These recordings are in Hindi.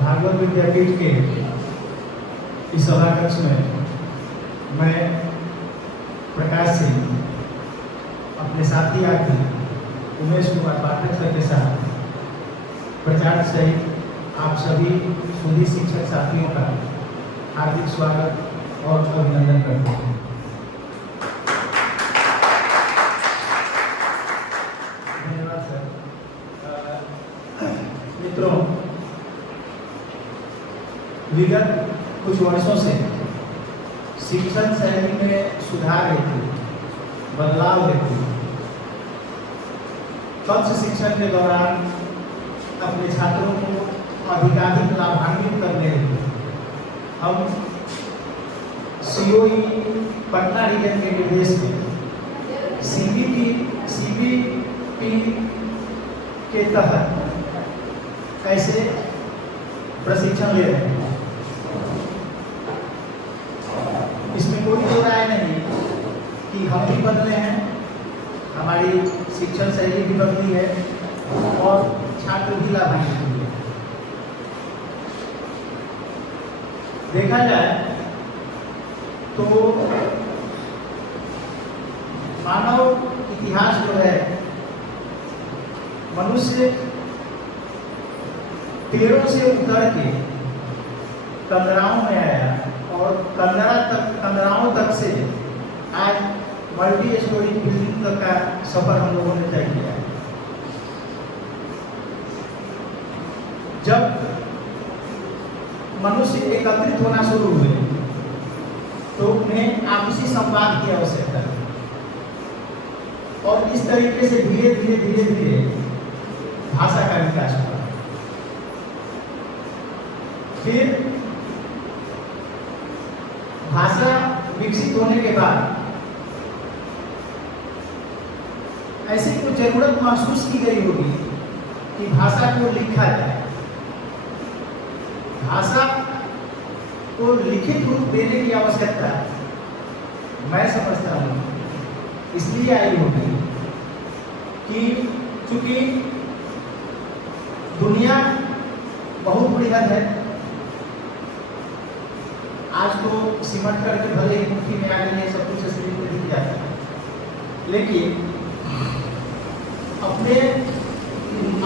भागवत विद्यापीठ के इस सभा कक्ष में मैं प्रकाश सिंह अपने साथी आदि उमेश कुमार पाठक सर के साथ प्रचार सहित आप सभी सुधी शिक्षक साथियों का हार्दिक स्वागत और अभिनंदन करते हैं। धन्यवाद सर। मित्रों, विगत कुछ वर्षों से शिक्षण शैली में सुधार हेतु, बदलाव हेतु कक्ष शिक्षण के दौरान अपने छात्रों को अधिकाधिक लाभान्वित करने हेतु हम सीओई पटना रीजन के निर्देश में सीबीपी के तहत कैसे प्रशिक्षण ले रहे हैं। इसमें कोई दो राय नहीं कि हम भी बदले हैं, हमारी शिक्षण शैली भी बदली है और छात्र भी लाभान्वित हुए। देखा जाए तो मानव इतिहास जो है, मनुष्य पेड़ों से उतर के कंदराओं में आया और कंदराओं तक से आज मल्टी स्टोरी बिल्डिंग तक का सफर हम लोगों ने तय किया। जब मनुष्य एकत्रित होना शुरू हुए तो उन्हें आपसी संवाद की आवश्यकता है और इस तरीके से धीरे धीरे भाषा का विकास हुआ। फिर भाषा विकसित होने के बाद ऐसी कुछ जरूरत महसूस की गई होगी कि भाषा को लिखा जाए। भाषा को लिखित रूप देने की आवश्यकता मैं समझता हूँ इसलिए आई होगी कि चूंकि दुनिया बहुत बृहद है। आज तो सिमट करके भले ही मुट्ठी में आ गई है, सब कुछ शरीर में दिख जाता है, लेकिन अपने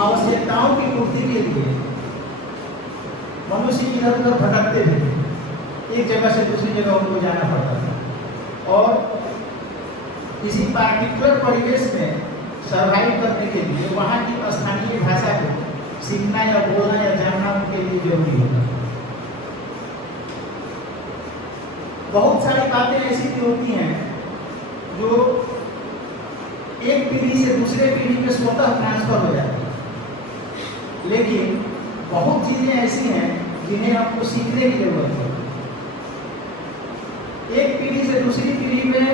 आवश्यकताओं की पूर्ति के लिए मनुष्य इधर उधर भटकते थे, एक जगह से दूसरी जगह उनको जाना पड़ता था और किसी पार्टिकुलर परिवेश में सर्वाइव करने के लिए वहाँ की स्थानीय भाषा को सीखना या बोलना या जानना उनके लिए जरूरी होता है। बहुत सारी बातें ऐसी भी होती हैं जो एक पीढ़ी से दूसरे पीढ़ी में स्वतः ट्रांसफर हो जाती है, लेकिन बहुत चीजें ऐसी हैं जिन्हें आपको सीखने की जरूरत है। एक पीढ़ी से दूसरी पीढ़ी में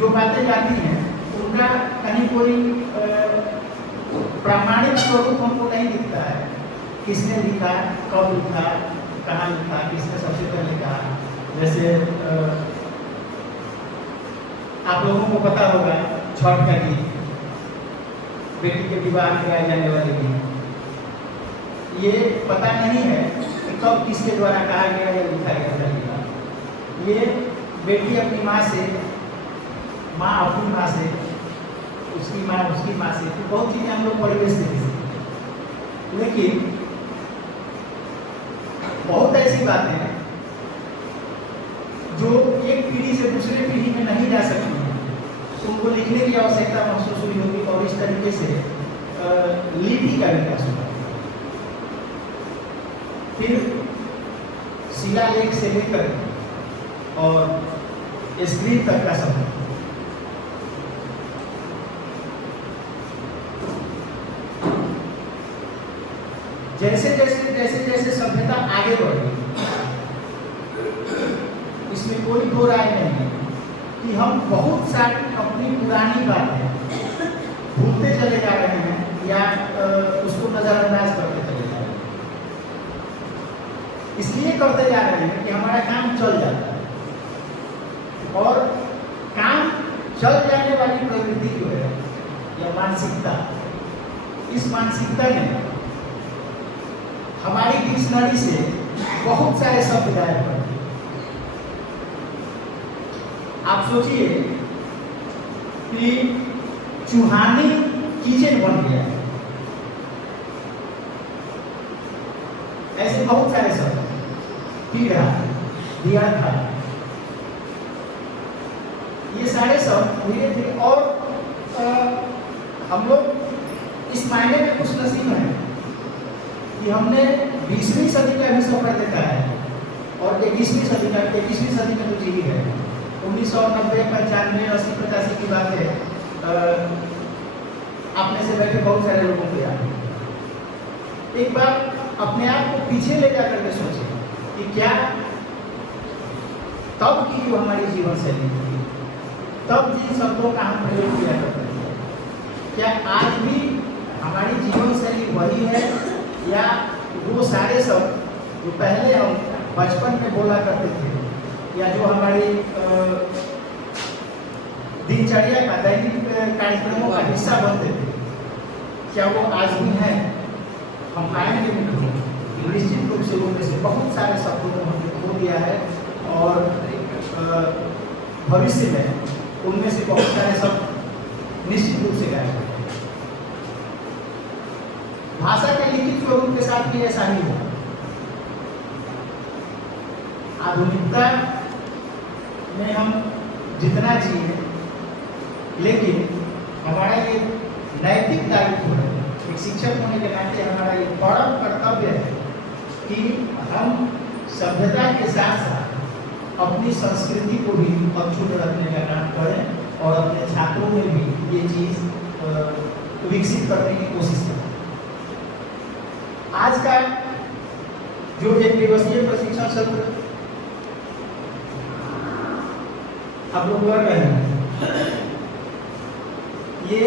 जो बातें जाती हैं उनका कहीं कोई प्रामाणिक स्वरूप हमको नहीं दिखता है। किसने लिखा, कब लिखा, कहाँ लिखा, किसने सबसे पहले कहा। जैसे आप लोगों को पता होगा छठ का गीत, बेटी के विवाह में गाए जाने वाले गीत, ये पता नहीं है कि कब किसके द्वारा कहा गया या लिखा गया। ये बेटी अपनी माँ से, माँ अपनी माँ से, उसकी माँ उसकी माँ से, तो बहुत चीज़ें हम लोग परिवेश से सीखते। लेकिन बहुत ऐसी बातें हैं जो एक पीढ़ी से दूसरे पीढ़ी में नहीं जा सकती हैं, उनको लिखने की आवश्यकता महसूस हुई होगी और इस तरीके से लिपि का विकास हुआ। फिर शिलालेख से लेकर और स्क्रीन तक का सफर। जैसे सभ्यता आगे बढ़ी, इसमें कोई दो राय नहीं है कि हम बहुत सारी अपनी पुरानी बातें भूलते चले जा रहे हैं या उसको नजरअंदाज करते चले जा रहे हैं। इसलिए करते जा रहे हैं कि हमारा काम चल जाता है और काम चल जाने वाली प्रवृत्ति जो है या मानसिकता, इस मानसिकता ने हमारी डिक्शनरी से बहुत सारे शब्द गायब कर दिए। आप सोचिए कि चूहानी किचन बन गया, ऐसे बहुत सारे शब्द, पीढ़ा, दिया था, ये सारे शब्द धीरे धीरे। और हम लोग इस मायने में कुछ नसीब है कि हमने 20वीं सदी का भी सफर देखा है और 21वीं सदी का, 21वीं सदी में तो जी है। 1990, 95, 80, 85 की बात है। अपने से बैठे बहुत सारे लोगों को याद। एक बार अपने आप को पीछे ले जाकर के सोचे कि क्या तब की जो हमारी जीवन शैली थी, तब जिन शब्दों का हम प्रयोग किया करते थे, क्या आज भी हमारी जीवन शैली वही है, या वो सारे शब्द जो पहले हम बचपन में बोला करते थे, या जो हमारी दिनचर्या का, दैनिक कार्यक्रमों का हिस्सा बनते थे, क्या वो आज भी हैं? हम पाएंगे निश्चित रूप से उनमें से बहुत सारे शब्दों को हमने खो दिया है और भविष्य में उनमें से बहुत सारे शब्द निश्चित रूप से गायब होंगे। भाषा के लिखित स्वरूप के साथ भी ऐसा ही होगा। आधुनिकता में हम जितना जिए, लेकिन हमारा ये नैतिक दायित्व है, एक शिक्षक होने के नाते हमारा ये परम कर्तव्य है कि हम सभ्यता के साथ साथ अपनी संस्कृति को भी अक्षुण्ण रखने का काम करें और अपने छात्रों में भी ये चीज विकसित करने की कोशिश करें। आज का जो एक दिवसीय प्रशिक्षण सत्र आप लोग कर रहे हैं, ये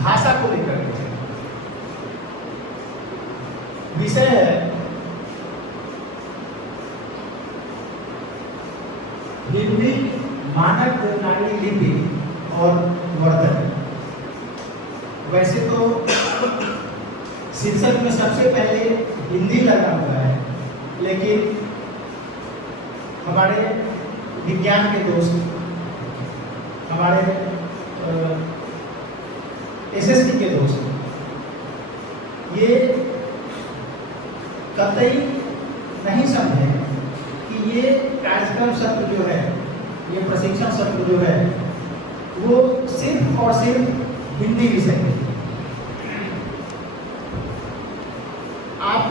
भाषा को लेकर के विषय है हिंदी मानक देवनागरी लिपि और वर्धन। वैसे तो शीर्षक में सबसे पहले हिंदी लगा हुआ है, लेकिन हमारे विज्ञान के दोस्त, हमारे एसएसटी के दोस्त ये कतई नहीं समझे कि ये कार्यक्रम सत्र जो है, ये प्रशिक्षण सत्र जो है, वो सिर्फ और सिर्फ हिंदी विषय है। आप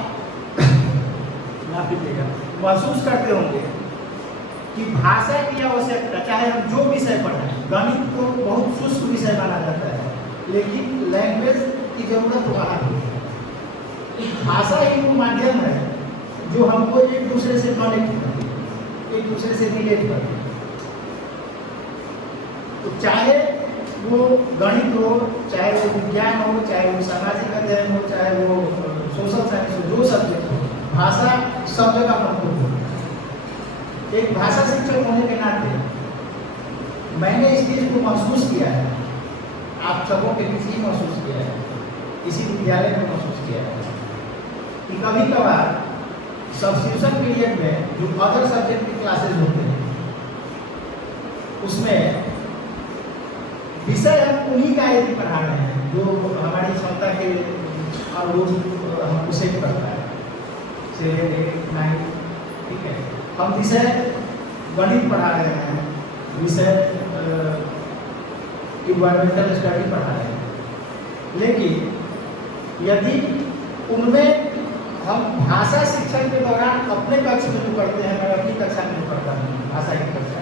महसूस करते होंगे कि भाषा की आवश्यकता, चाहे हम जो विषय पढ़ाएं, गणित को बहुत शुष्क विषय माना जाता है, लेकिन लैंग्वेज की जरूरत वहाँ है। भाषा ही वो माध्यम है जो हमको एक दूसरे से कनेक्ट करती है, एक दूसरे से रिलेट करती है। तो चाहे वो गणित हो, चाहे वो विज्ञान हो, चाहे वो सामाजिक अध्ययन हो, चाहे वो सोशल साइंस हो, जो सब्जेक्ट हो, भाषा सब जगह महत्वपूर्ण है। एक भाषा शिक्षक होने के नाते मैंने इस चीज को महसूस किया है, आप सबों के बीच ही महसूस किया है, इसी विद्यालय में महसूस किया है कि कभी कभार सब्स्टिट्यूशन पीरियड में जो अदर सब्जेक्ट की क्लासेज होते हैं, उसमें विषय हम उन्हीं का यदि पढ़ा रहे हैं जो हमारी क्षमता के अनुरूप हमको सेट करता है, 7, 8, 9, ठीक है। हम विषय गणित पढ़ा रहे हैं, विषय इन्वायरमेंटल स्टडी पढ़ा रहे हैं, लेकिन यदि उनमें हम भाषा शिक्षण के दौरान अपने कक्ष में जो करते हैं, मैं अपनी कक्षा में करता हूँ भाषा की कक्षा,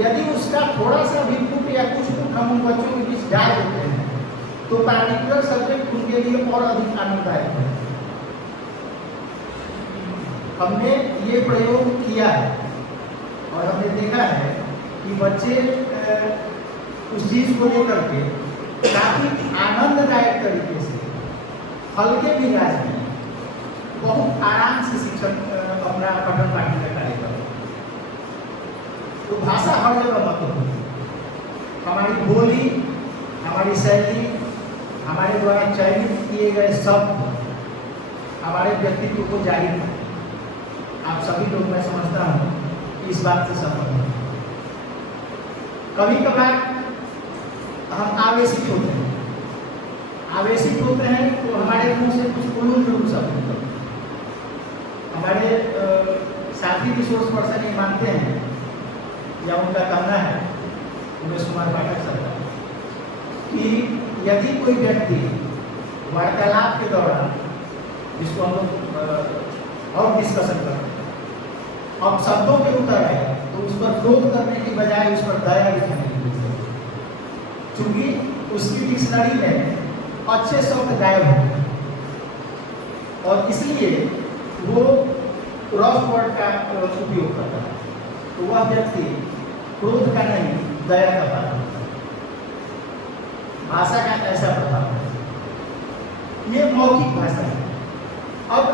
यदि उसका थोड़ा सा भी फुट या कुछ फुट हम उन बच्चों के बीच डाल देते हैं, तो पार्टिकुलर सब्जेक्ट उनके लिए और अधिक आनंददायक है। हमने ये प्रयोग किया है और हमने देखा है कि बच्चे उस चीज को लेकर के काफी आनंददायक तरीके से, हल्के मिजाज में, बहुत आराम से शिक्षक अपना पठन पाठन का कार्य करते हैं। तो भाषा हर जगह महत्वपूर्ण है। हमारी बोली, हमारी शैली, हमारे द्वारा चयनित किए गए शब्द, हमारे व्यक्तित्व को जाहिर करते हैं। आप सभी लोग, मैं समझता हूँ, इस बात से सहमत हैं। कभी कभार हम आवेशित होते हैं। आवेशित होते हैं तो हमारे मुंह से कुछ उलूल जुलूल शब्द निकलते हैं। हमारे साथी रिसोर्स पर्सन ये मानते हैं या उनका कहना है, उमेश कुमार पाठक सरकार, कि यदि कोई व्यक्ति वार्तालाप के दौरान, जिसको हम लोग और डिस्कशन करते हैं, अब शब्दों के उतर आए तो उस पर क्रोध करने की बजाय उस पर दया दिखाने की जरूरत है। चूंकि उसकी डिक्शनरी में अच्छे शब्द गायब हो गए और इसलिए वो रफ वर्ड का उपयोग करता है, तो वह व्यक्ति क्रोध का नहीं, दया का पालन करता है। भाषा का ऐसा प्रभाव है। ये मौखिक भाषा है। अब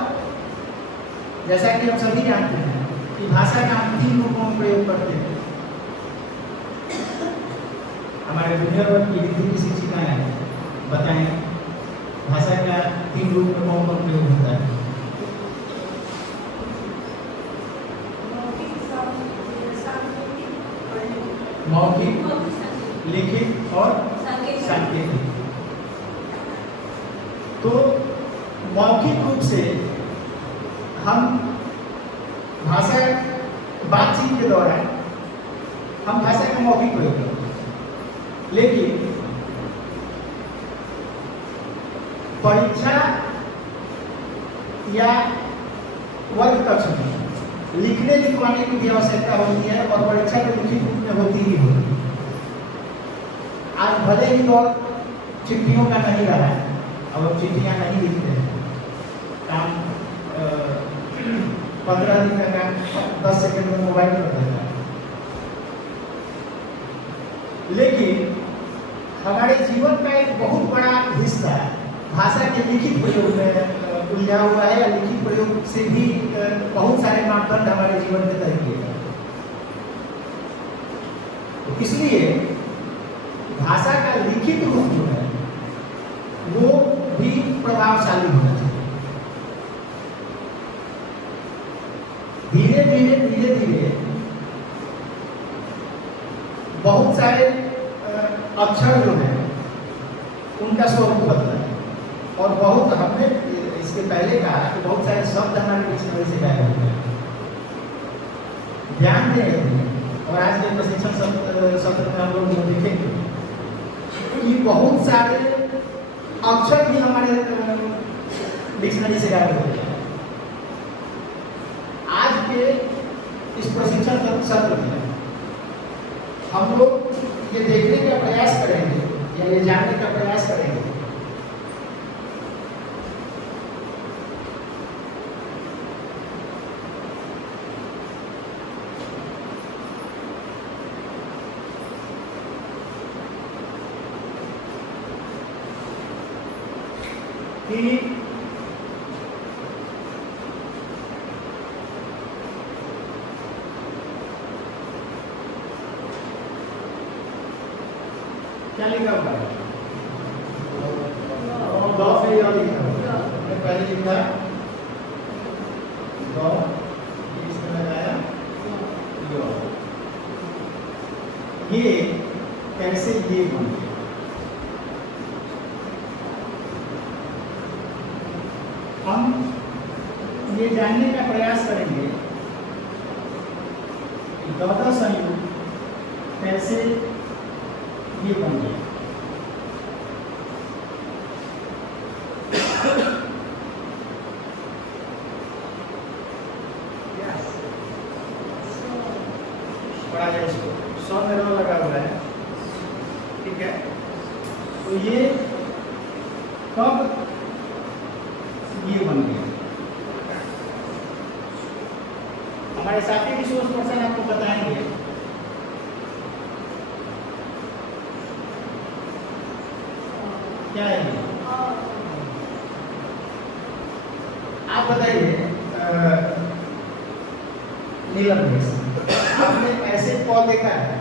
जैसा कि हम सभी जानते हैं कि भाषा का हम 3 रूपों में प्रयोग करते हैं। हमारे जूनियर वर्ग की हिंदी की शिक्षिकाएं बताएं भाषा का 3 रूप में कौन कौन प्रयोग होता है। मौखिक, लिखित और सांकेतिक। तो मौखिक रूप से हम भाषा बातचीत के दौरान हम भाषा का मौखिक प्रयोग करते हैं, लेकिन परीक्षा या वर्ग कक्ष में लिखने लिखवाने की भी आवश्यकता होती है और परीक्षा में लिखित रूप में होती ही होती है। आज भले ही दौर चिट्ठियों का नहीं रहा है, अब हम चिट्ठियाँ नहीं लिखते हैं, काम 15 दिन का काम 10 सेकंड में मोबाइल कर देता है। लेकिन हमारे जीवन का एक बहुत बड़ा हिस्सा भाषा के लिखित प्रयोग में उलझा हुआ है, या लिखित प्रयोग से भी बहुत सारे मापदंड हमारे जीवन में तय किए गए। तो इसलिए भाषा का लिखित रूप जो है वो भी प्रभावशाली होना चाहिए। धीरे धीरे बहुत सारे अक्षर जो हैं उनका स्वरूप बदला है और बहुत, हमने इसके पहले कहा कि बहुत सारे शब्द हमारे डिक्शनरी से गायब हो गए। ध्यान दें और आज के प्रशिक्षण सत्र में हम लोग देखेंगे कि बहुत सारे अक्षर भी हमारे डिक्शनरी से गायब हो गए। आज के इस प्रशिक्षण सत्र में हम लोग ये देखने का प्रयास करेंगे या ये जानने का प्रयास करेंगे कि क्या लिखा हुआ है? गौ से लिखा हुआ है। हमने पहले लिखा गौ, इसमें लगाया यो। ये कैसे ये बन गया? हम ये जानने का प्रयास करेंगे कि गौदा संयुक्त कैसे ये बन गया। पढ़ा जाए इसको, 100 में रो लगा हुआ है, ठीक है। तो ये कब ये बन गया? हमारे साथी रिसोर्स पर्सन आपको बताएंगे। क्या है ये? आप बताइए नीलम भेष, आपने ऐसे कॉल देखा है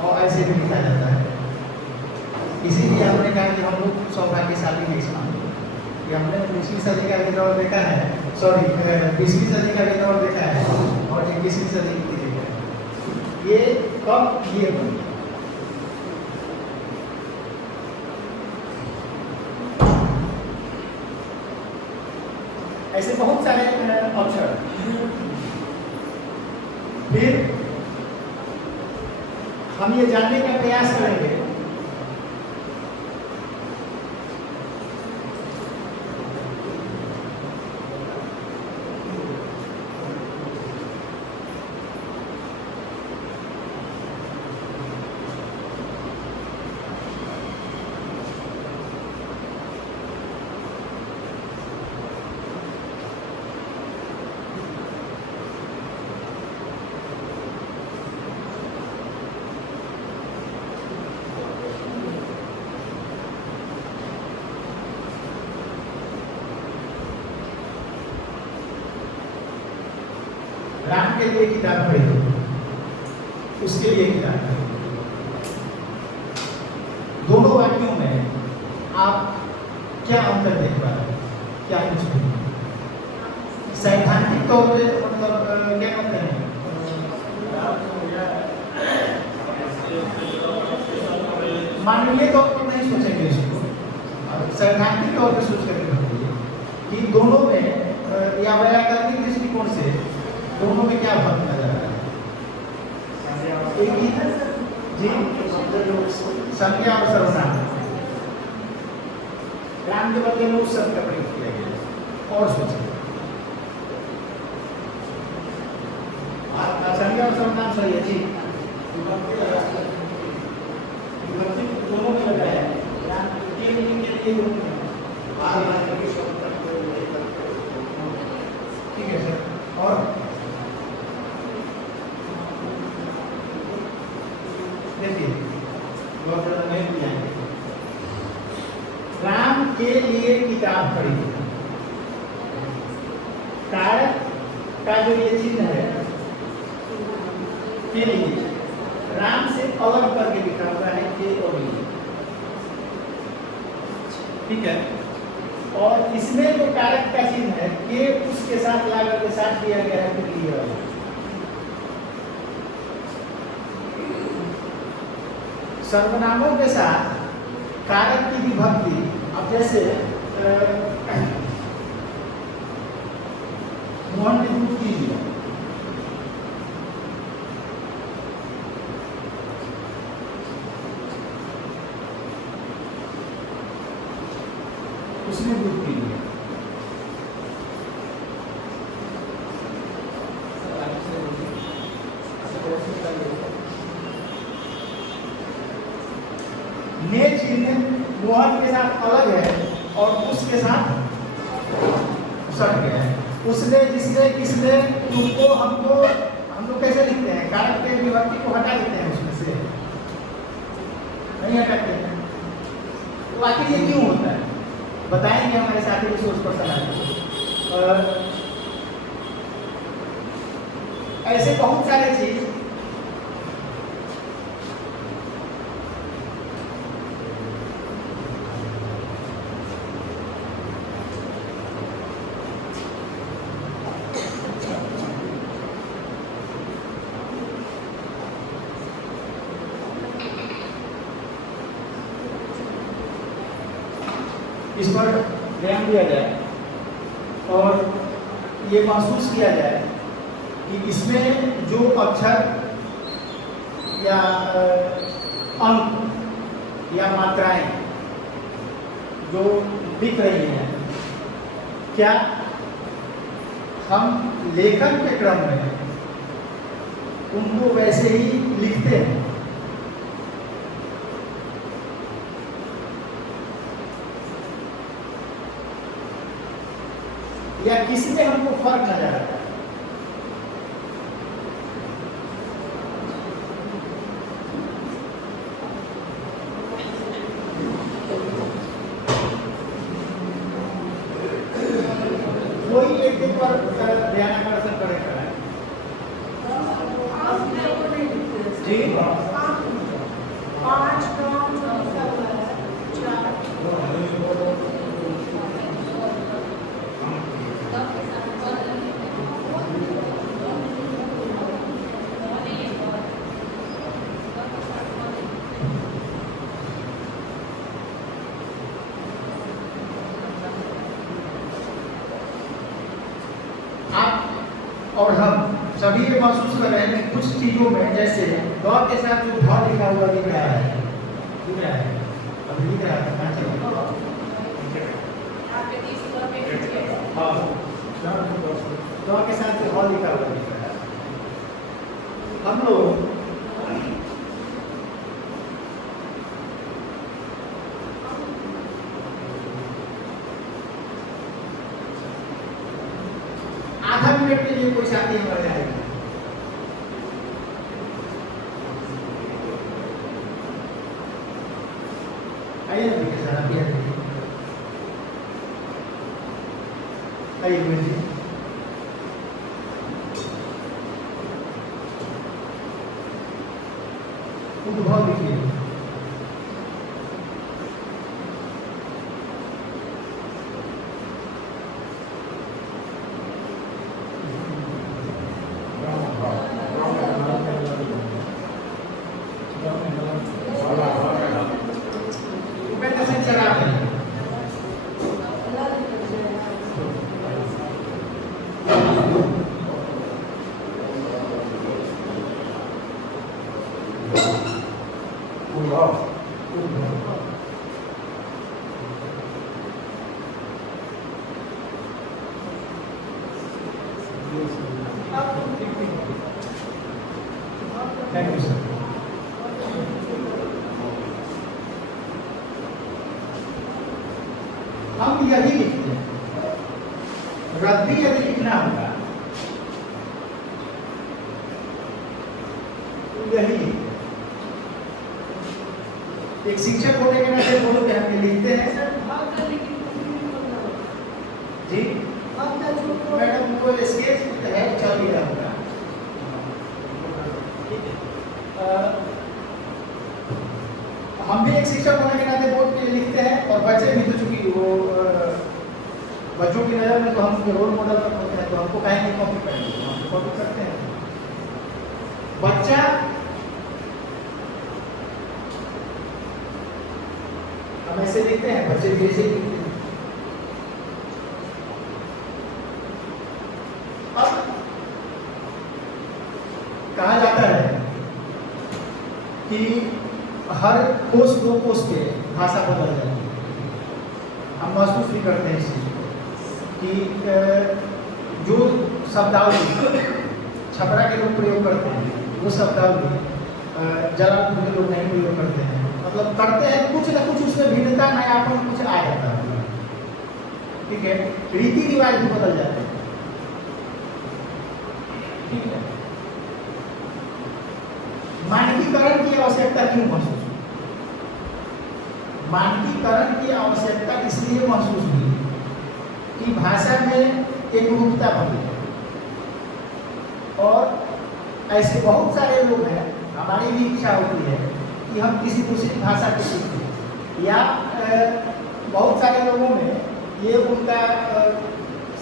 और ऐसे भी लिखा जाता है। इसीलिए हमने कहा कि हम लोग सौभाग्यशाली हैं इस मामले में कि कि हमने 20वीं सदी का विद्रोह देखा है, सॉरी 20वीं सदी का विद्रोह देखा है और 21वीं सदी की देखा है। ये कब ये बनी? ऐसे बहुत सारे अक्षर। फिर हम ये जानने का प्रयास करेंगे राम के लिए किताब पढ़ी, उसके लिए किताब पढ़ी। दोनों वाक्यों में आप क्या अंतर देख पा रहे हैं, क्या कुछ सैद्धांतिक तौर पे मतलब क्या कहते हैं, मानवीय तौर पर नहीं सोचेंगे इसको, सैद्धांतिक तौर पर सोच करके बताइए कि दोनों में या वैयाकरणिक दृष्टिकोण से दोनों में क्या फर्क नजर आ रहा है? एक ही जी संज्ञा और सर्वनाम, राम के बदले में उस शब्द का प्रयोग किया गया। और सोचिए संज्ञा और सर्वनाम सही है जी, दोनों में लगा है, राम के लिए ठीक है सर। और देखिए राम के लिए किताब पढ़ी, कारक का जो ये चिन्ह है के लिए राम से अलग करके लिखा हुआ है के और लिए, ठीक है। और इसमें जो कारक का चिन्ह है के उसके साथ लागत के साथ दिया गया है के लिए वाला। सर्वनामों के साथ कारक की विभक्ति, अब जैसे मोहन ने दूध पी लिया, उसने दूध पी लिया, ने चिन्ह मोहन के साथ अलग है और उसके साथ सट गया है। उसने, जिसने, किसने, तुमको, हमको, हम लोग कैसे लिखते हैं? कारक के विभक्ति को हटा देते हैं, उसमें से नहीं हटाते हैं। तो आखिर ये क्यों होता है बताएंगे हमारे साथी रिसोर्स पर्सन आगे। ऐसे बहुत सारे चीज इस पर ध्यान दिया जाए और ये महसूस किया जाए कि इसमें जो अक्षर या अंक या मात्राएं जो दिख रही हैं, क्या हम लेखन के क्रम में उनको वैसे ही लिखते हैं या किसमें हमको फर्क नजर आता है? कोई एक दिन पर ध्यान आकर्षण करेगा जी। 5 और हम सभी ये महसूस कर रहे हैं कि कुछ चीज़ों में जैसे द के साथ जो ध लिखा हुआ दिख रहा है, दिख रहा है, अभी दिख रहा है, कहाँ चला? हाँ, द के साथ जो ध लिखा हुआ दिख रहा है, हम लोग आधा मिनट के लिए कोई साथी हमारे आएगा। आइए ना देखिए सर, अभी आइए, आइए जी। उद्भव लिखिए। उपेंद्र सिंह सराफ है। Thank you sir. हम यही लिखते हैं, रद्दी यदि लिखना होगा तो यही लिखते हैं। एक शिक्षक होने के नाते बोलो कि हम ये लिखते हैं जी। मैडम उनको स्केच है, चल ही रहा होगा। हम भी एक शिक्षक होने के नाते बोर्ड पे लिखते हैं, और बच्चे भी तो चूंकि वो बच्चों की नज़र में तो हम रोल मॉडल होते हैं, तो हमको कहेंगे कॉपी करेंगे, हम कॉपी करते हैं। बच्चा हम ऐसे लिखते हैं, बच्चे भी ऐसे लिखते हैं। अब कहा जाता है कि हर कोष दो कोष पे भाषा बदल जाती है। हम महसूस भी करते हैं इस चीज़ को कि जो शब्दावली छपरा के लोग प्रयोग करते हैं, वो शब्दावली जलालपुर के लोग नहीं प्रयोग करते हैं। मतलब करते हैं, कुछ ना कुछ उसमें भिन्नता, नयापन कुछ आ जाता है। ठीक है, रीति रिवाज भी बदल जाते हैं। ठीक है, मानकीकरण की आवश्यकता क्यों महसूस हुई? मानकीकरण की आवश्यकता इसलिए महसूस हुई कि भाषा में एक रूपता बनी, और ऐसे बहुत सारे लोग हैं, हमारी भी इच्छा होती है कि हम किसी दूसरी भाषा को सीखें, या बहुत सारे लोगों में ये उनका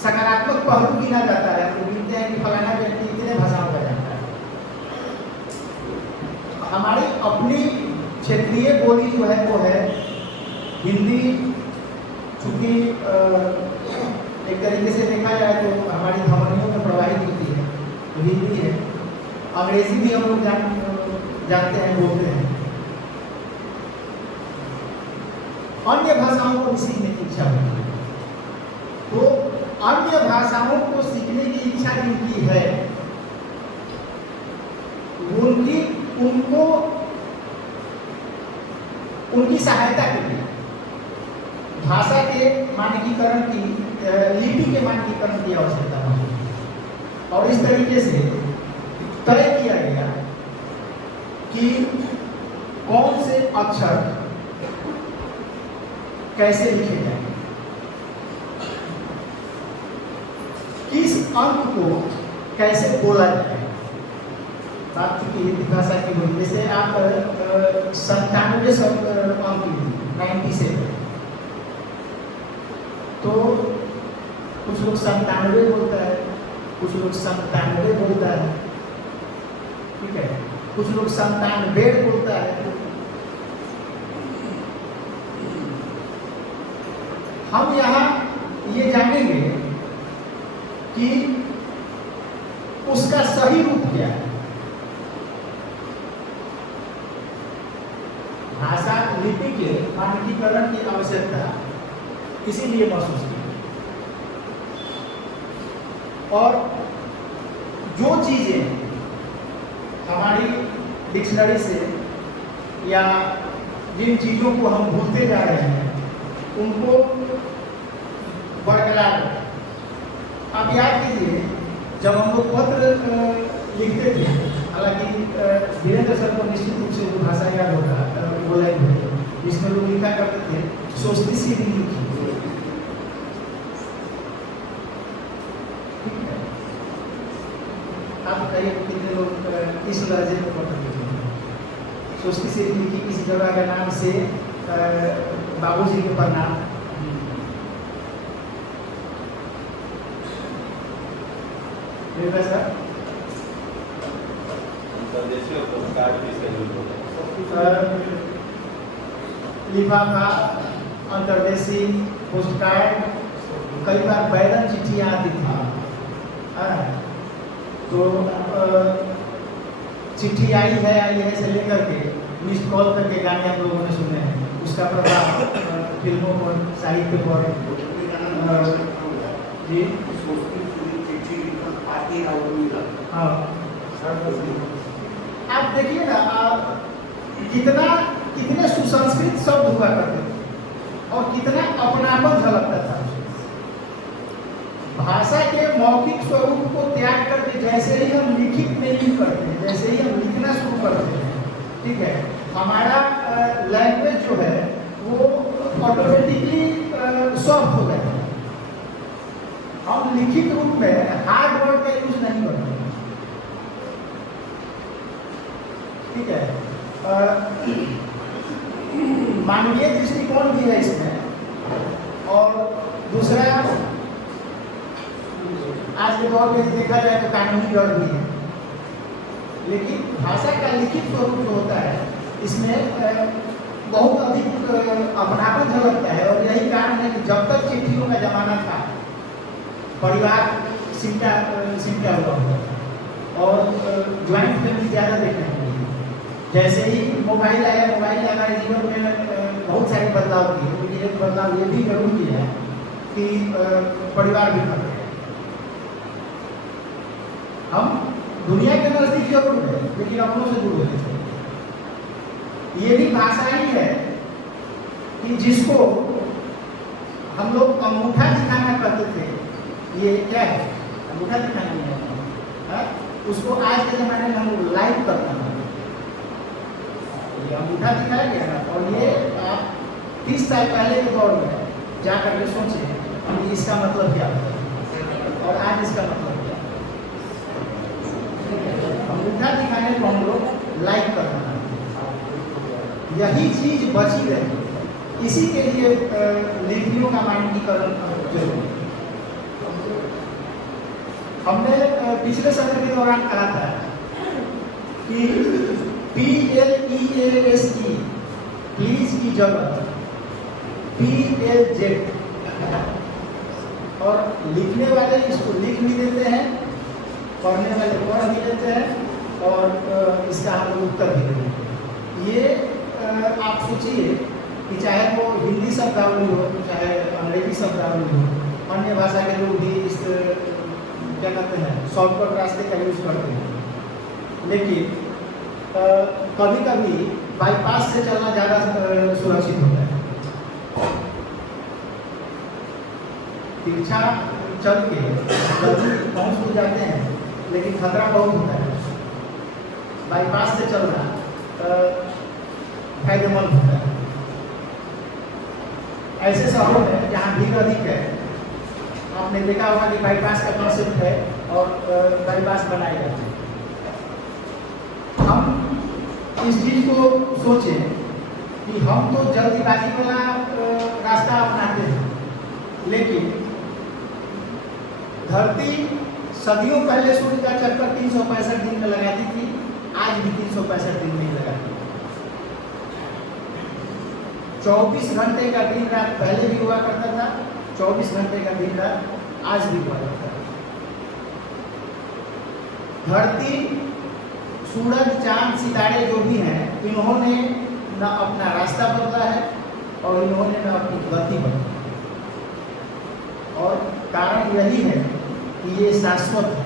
सकारात्मक पहलू गिना जाता है। वो गिनते हैं कि फलाना व्यक्ति इतने भाषाओं का जानता है। हमारी अपनी क्षेत्रीय बोली जो है वो है हिंदी। चूँकि एक तरीके से देखा जाए तो हमारी धमनियों में प्रवाहित होती है, तो हिंदी है। अंग्रेजी भी हम लोग जानते हैं, बोलते हैं। अन्य भाषाओं को भी सीखने की इच्छा होती है। तो अन्य भाषाओं को सीखने की इच्छा जिनकी है, उनकी सहायता के लिए भाषा के मानकीकरण की, लिपि के मानकीकरण की आवश्यकता है। और इस तरीके से तय किया गया कि कौन से अक्षर कैसे लिखे जाए, किस अंक को कैसे बोला जाए। बात चूंकि हिंदी भाषा की बोली, जैसे आप 97 अंक लीजिए, 97, तो कुछ लोग 97 बोलता है, कुछ लोग 97 बोलता है। ठीक है, कुछ लोग 97 बोलता है। हम यहाँ ये जानेंगे कि उसका सही रूप क्या है। भाषा लिपि के मानकीकरण की आवश्यकता इसीलिए महसूस की, और जो चीजें हमारी डिक्शनरी से या जिन चीजों को हम भूलते जा रहे हैं उनको बरकरार रखें। आप याद कीजिए, जब हम लोग पत्र लिखते थे, हालांकि धीरेन्द्र सर को निश्चित रूप से जो भाषा याद होगा वो लाइन है जिसमें लोग लिखा करते थे, सोचती सीधी लिखी। आप बताइए कितने लोग इस दर्जे में पत्र लिखे हैं। सोचती सीधी लिखी, किसी जगह का नाम से बाबूजी के प्रणाम, सर लिफाफा, अंतर्देशी, पोस्टकार्ड, कई बार बैरन चिट्ठियाँ आती थी। तो चिट्ठी आई है से लेकर के मिस्ड कॉल करके गाने हम लोगों ने सुने हैं, उसका प्रभाव फिल्मों पर, साहित्य पर जी। हाँ, आप देखिए ना, आप कितने सुसंस्कृत शब्द हुआ करते थे और कितना अपनापन झलकता था। भाषा के मौखिक स्वरूप को त्याग करके जैसे ही हम लिखित में लिख करते हैं, जैसे ही हम लिखना शुरू करते हैं, ठीक है, हमारा लैंग्वेज जो है वो ऑटोमेटिकली सॉफ्ट हो जाता है। हम लिखित रूप में हार्ड वर्ड का यूज नहीं करते, ठीक है। मानवीय दृष्टिकोण भी है इसमें, और दूसरा आज के दौर में देखा जाए तो कानूनी डर भी है, लेकिन भाषा का लिखित स्वरूप जो होता है इसमें बहुत अधिक अपनापन झलकता है। और यही कारण है कि जब तक चिट्ठियों का जमाना था, परिवार सिमटा हुआ और ज्वाइंट फैमिली ज़्यादा देखने को मिली। जैसे ही मोबाइल आया, मोबाइल ने हमारे जीवन में बहुत सारे बदलाव किए, लेकिन एक बदलाव ये भी जरूर किया है कि परिवार भी बढ़ गया। हम दुनिया के नजदीक जरूर है, लेकिन अपनों से दूर होते थे। ये भी भाषा ही है कि जिसको हम लोग अंगूठा दिखाना कहते थे, ये क्या है, अंगूठा दिखाना नहीं है, उसको आज के ज़माने में हम लाइव करना है। ये अंगूठा दिखाया गया ना, और ये आप 30 साल पहले के दौर में जा करके सोचे कि इसका मतलब क्या है और आज इसका मतलब क्या है। अंगूठा दिखाने को हम लोग लाइव करना है, यही चीज बची रही। इसी के लिए लिपियों का मानकीकरण जरूरी है। हमने पिछले सत्र के दौरान कहा था कि PLEASE प्लीज की जगह PLZ, और लिखने वाले इसको लिख भी देते हैं, पढ़ने वाले पढ़ भी देते हैं, और इसका हम लोग उत्तर भी देते हैं। ये आप सोचिए कि चाहे वो हिंदी शब्दावली हो, चाहे अंग्रेजी शब्दावली हो, अन्य भाषा के लोग भी इस क्या कहते हैं शॉर्टकट रास्ते का यूज करते हैं, लेकिन कभी कभी बाईपास से चलना ज़्यादा सुरक्षित होता है। तिरछा चल के जल्दी पहुँच तो जाते हैं, लेकिन खतरा बहुत होता है। बाईपास से चलना फायदेमंद होता है। ऐसे शहरों में जहाँ भीड़ अधिक है, आपने देखा होगा कि बाईपास का कॉन्सेप्ट है और बाईपास बनाए जाते हैं। हम इस चीज को सोचें कि हम तो जल्दीबाजी वाला रास्ता अपनाते हैं, लेकिन धरती सदियों पहले सूर्य का चक्कर 365 दिन में लगाती थी, आज भी 365 दिन में लगाती है। 24 घंटे का दिन रात पहले भी हुआ करता था, 24 घंटे का दिन रात आज भी हुआ करता है। धरती, सूरज, चांद, सितारे जो भी हैं, इन्होंने न अपना रास्ता बदला है और इन्होंने न अपनी गति बदली। और कारण यही है कि ये शाश्वत है।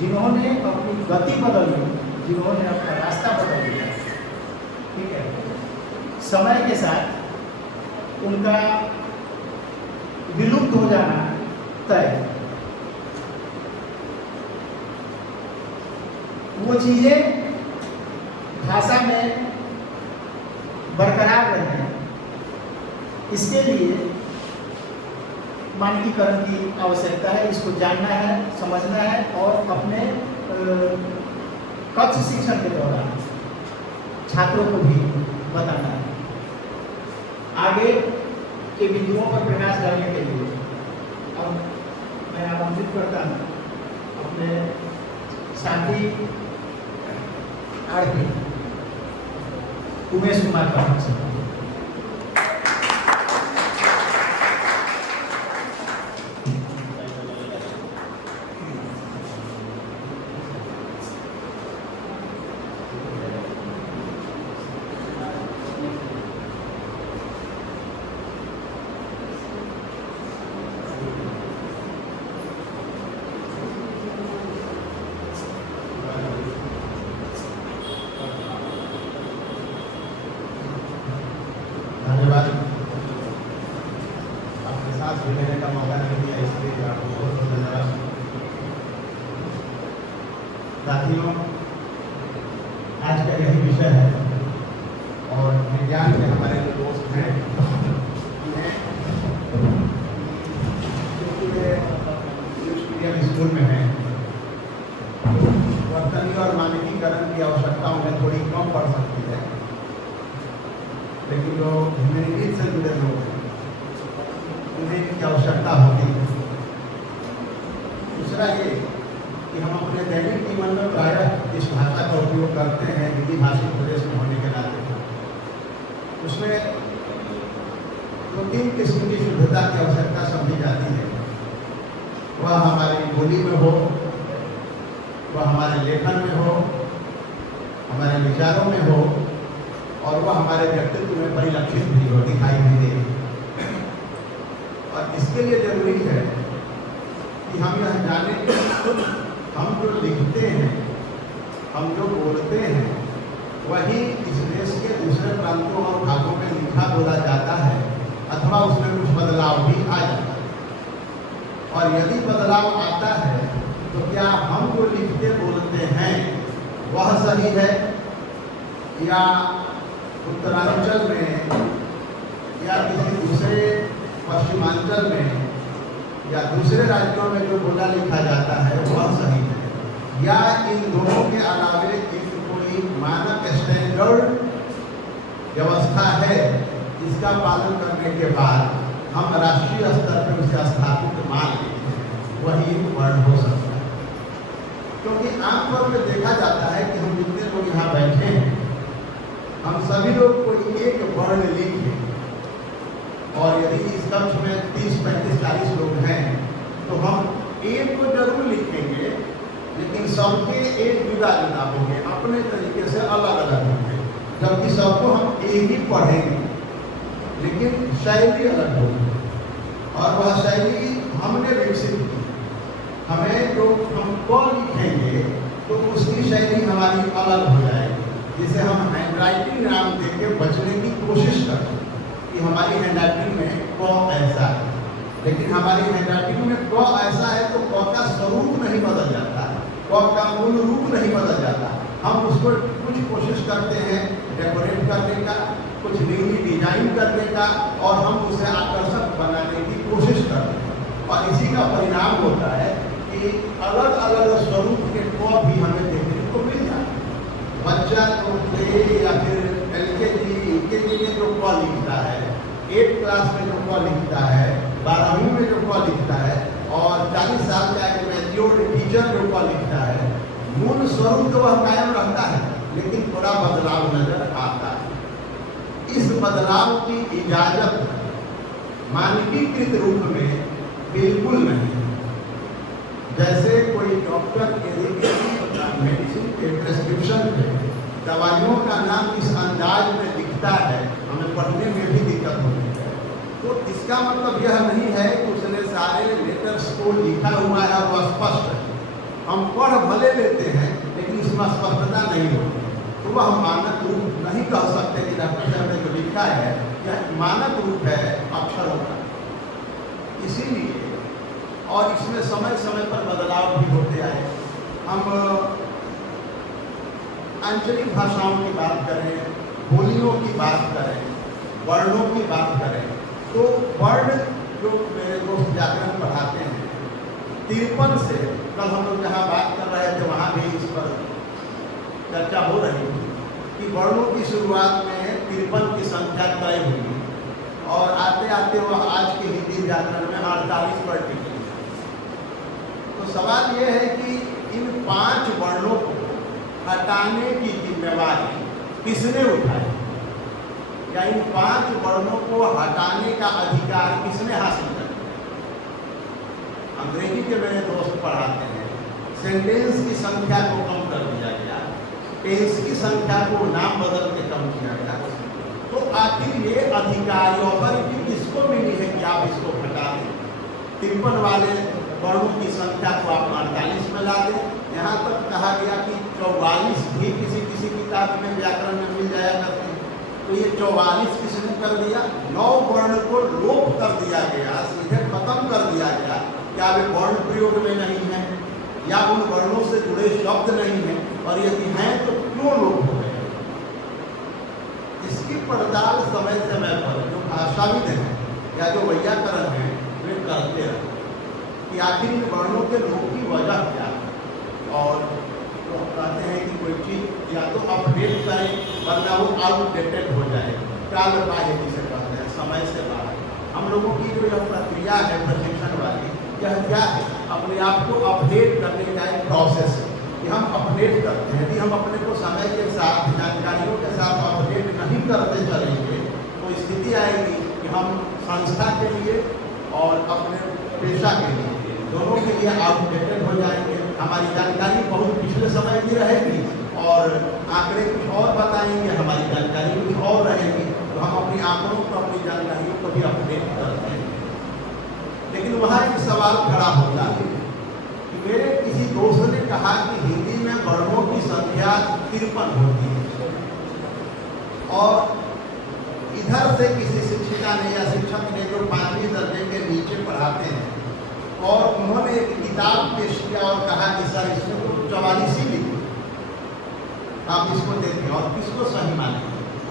जिन्होंने अपनी गति बदली, जिन्होंने अपना रास्ता बदल दिया, ठीक है, समय के साथ उनका विलुप्त हो जाना तय। वो चीजें भाषा में बरकरार रहे, इसके लिए मानकीकरण की आवश्यकता है। इसको जानना है, समझना है और अपने कक्ष शिक्षण के दौरान छात्रों को भी बताना है। आगे के बिंदुओं पर प्रकाश डालने के लिए अब मैं आमंत्रित करता हूँ अपने साथी आरपी उमेश कुमार पाठक से। धन्यवाद। आपके साथ मिलने का मौका नहीं दिया, इसलिए आपको बहुत बहुत धन्यवाद। साथियों, आज का यही विषय है और विज्ञान के हमारे जो दोस्त हैं स्कूल में हैं, वर्तनी और मानकीकरण की आवश्यकता उन्हें थोड़ी कम पड़ सकती है, लेकिन जो ह्यूमैनिटीज से जुड़े लोग हैं उन्हें की आवश्यकता होती है। दूसरा ये कि हम अपने दैनिक जीवन में प्रायः इस भाषा का उपयोग करते हैं, हिंदी भाषी प्रदेश में होने के नाते उसमें 2-3 किस्म की शुद्धता की आवश्यकता समझी जाती है। वह हमारी बोली में हो, वह हमारे लेखन में हो, हमारे विचारों में हो और वह हमारे व्यक्तित्व में परिलक्षित भी हो, दिखाई भी दे। और इसके लिए जरूरी है कि हम यह जाने कि हम जो लिखते हैं, हम जो बोलते हैं, वही इस देश के दूसरे प्रांतों और भागों में लिखा बोला जाता है अथवा उसमें कुछ बदलाव भी आ जाता है। और यदि बदलाव आता है तो क्या हम जो लिखते बोलते हैं वह सही है, या उत्तरांचल में या किसी दूसरे पश्चिमांचल में या दूसरे राज्यों में जो बोला लिखा जाता है वह सही है, या इन दोनों के अलावे एक कोई मानक स्टैंडर्ड व्यवस्था है जिसका पालन करने के बाद हम राष्ट्रीय स्तर पर उसे स्थापित मान लेते हैं, वही वर्ण हो सकता है। क्योंकि आमतौर पर देखा जाता है कि हम जितने लोग यहाँ बैठे हैं, हम सभी लोग कोई एक वर्ण लिखें, और यदि इस कक्ष में 30, 35, 40 लोग हैं तो हम एक को जरूर लिखेंगे, लेकिन सबके एक जुदा जुदा होंगे, अपने तरीके से अलग अलग होंगे, जबकि सबको हम एक ही पढ़ेंगे, लेकिन शैली अलग होगी। और वह शैली हमने विकसित की। हमें जो हम क लिखेंगे तो उसकी शैली हमारी अलग हो जाएगी, जिसे हम हैंड राइटिंग नाम देके बचने की कोशिश करते हैं कि हमारी हैंड राइटिंग में क ऐसा है, लेकिन हमारी हैंड राइटिंग में क ऐसा है तो क का स्वरूप नहीं बदल जाता है, क का मूल रूप नहीं बदल जाता। हम उसको कुछ कोशिश करते हैं डेकोरेट करने का, कुछ न्यूली डिजाइन करने का, और हम उसे आकर्षक बनाने की कोशिश करते हैं, और इसी का परिणाम होता है कि अलग अलग स्वरूप के क भी हमें देखने को मिल जाता है। बच्चा तो प्ले या फिर LKG, UKG में जो क लिखता है, 8 क्लास में जो क लिखता है, 12वीं में जो क लिखता है, और 40 साल का एक मैच्योर्ड टीचर जो क लिखता है, मूल स्वरूप तो वह कायम रहता है, लेकिन थोड़ा बदलाव नजर आता है। इस बदलाव की इजाजत मानकीकृत रूप में बिल्कुल नहीं है। जैसे कोई डॉक्टर मेडिसिन के प्रेस्क्रिप्शन में दवाइयों का नाम इस अंदाज में लिखता है, हमें पढ़ने में भी दिक्कत होती है। तो इसका मतलब यह नहीं है कि उसने सारे लेटर्स को लिखा हुआ है और स्पष्ट है। हम पढ़ भले लेते हैं लेकिन इसमें स्पष्टता नहीं होती, तो वह मानक रूप नहीं कह सकते कि डॉक्टर साहब ने जो लिखा है यह मानक रूप है अक्षरों का। इसीलिए और इसमें समय समय पर बदलाव भी होते आए। हम आंचलिक भाषाओं की बात करें, बोलियों की बात करें, वर्णों की बात करें, तो वर्ण जो मेरे दोस्त व्याकरण पढ़ाते हैं 53 से, कल हम लोग जहाँ बात कर रहे थे वहाँ भी इस पर चर्चा हो रही थी कि वर्णों की शुरुआत में 53 की संख्या तय हुई और आते आते वह आज के हिंदी व्याकरण में 48 पर टिकी। तो सवाल यह है कि इन 5 वर्णों को हटाने की जिम्मेवारी किसने उठाई, या इन 5 वर्णों को हटाने का अधिकार किसने हासिल किया? अंग्रेजी के मेरे दोस्त पढ़ाते हैं, सेंटेंस की संख्या को कम कर दिया गया, टेंस की संख्या को नाम बदल के कम किया गया। तो आखिर ये अधिकार अथॉरिटी किसको मिली है कि आप इसको हटा दें? 53 वाले वर्णों की संख्या को आप 48 में ला दें। यहाँ तक कहा गया कि 44 भी किसी किसी किताब में व्याकरण में मिल जाया करते हैं। तो ये 44 किसने कर दिया? 9 वर्ण को लोप कर दिया गया, सीधे खत्म कर दिया गया। क्या वे वर्ण प्रयोग में नहीं है या उन वर्णों से जुड़े शब्द नहीं है, और यदि हैं तो क्यों लोप हो गए? इसकी पड़ताल समय समय पर जो भाषाविद हैं या जो वैयाकरण हैं वे करते रहे कि आखिर इन वर्णों के लोप की वजह क्या है। और तो हम कहते हैं कि कोई चीज़ या तो अपडेट करें वरना वो आउटडेटेड हो जाए, काल बाह्य जिसे कहते हैं, समय से बाहर। हम लोगों की जो यह प्रक्रिया है प्रशिक्षण वाली, यह क्या है? अपने आप को अपडेट करने का एक प्रोसेस है कि हम अपडेट करते हैं। यदि हम अपने को समय के साथ जानकारियों के साथ अपडेट नहीं करते चलेंगे तो स्थिति आएगी कि हम संस्था के लिए और अपने पेशा के लिए दोनों के लिए आउटडेटेड हो जाएंगे। हमारी जानकारी बहुत पिछले समय की रहेगी और आंकड़े कुछ और बताएंगे, हमारी जानकारी कुछ और रहेगी। तो हम अपनी आंकड़ों को, अपनी जानकारियों को भी अपडेट करते हैं। लेकिन वहाँ एक सवाल खड़ा होता है कि मेरे किसी दोस्त ने कहा कि हिंदी में वर्णों की संख्या 53 होती है, और इधर से किसी शिक्षिका ने या शिक्षक ने जो 5वीं दर्जे के नीचे पढ़ाते हैं और उन्होंने एक किताब पेश किया और कहा कि सर इसमें तो 44 ही लिखी, आप इसको देखें और किसको सही माने?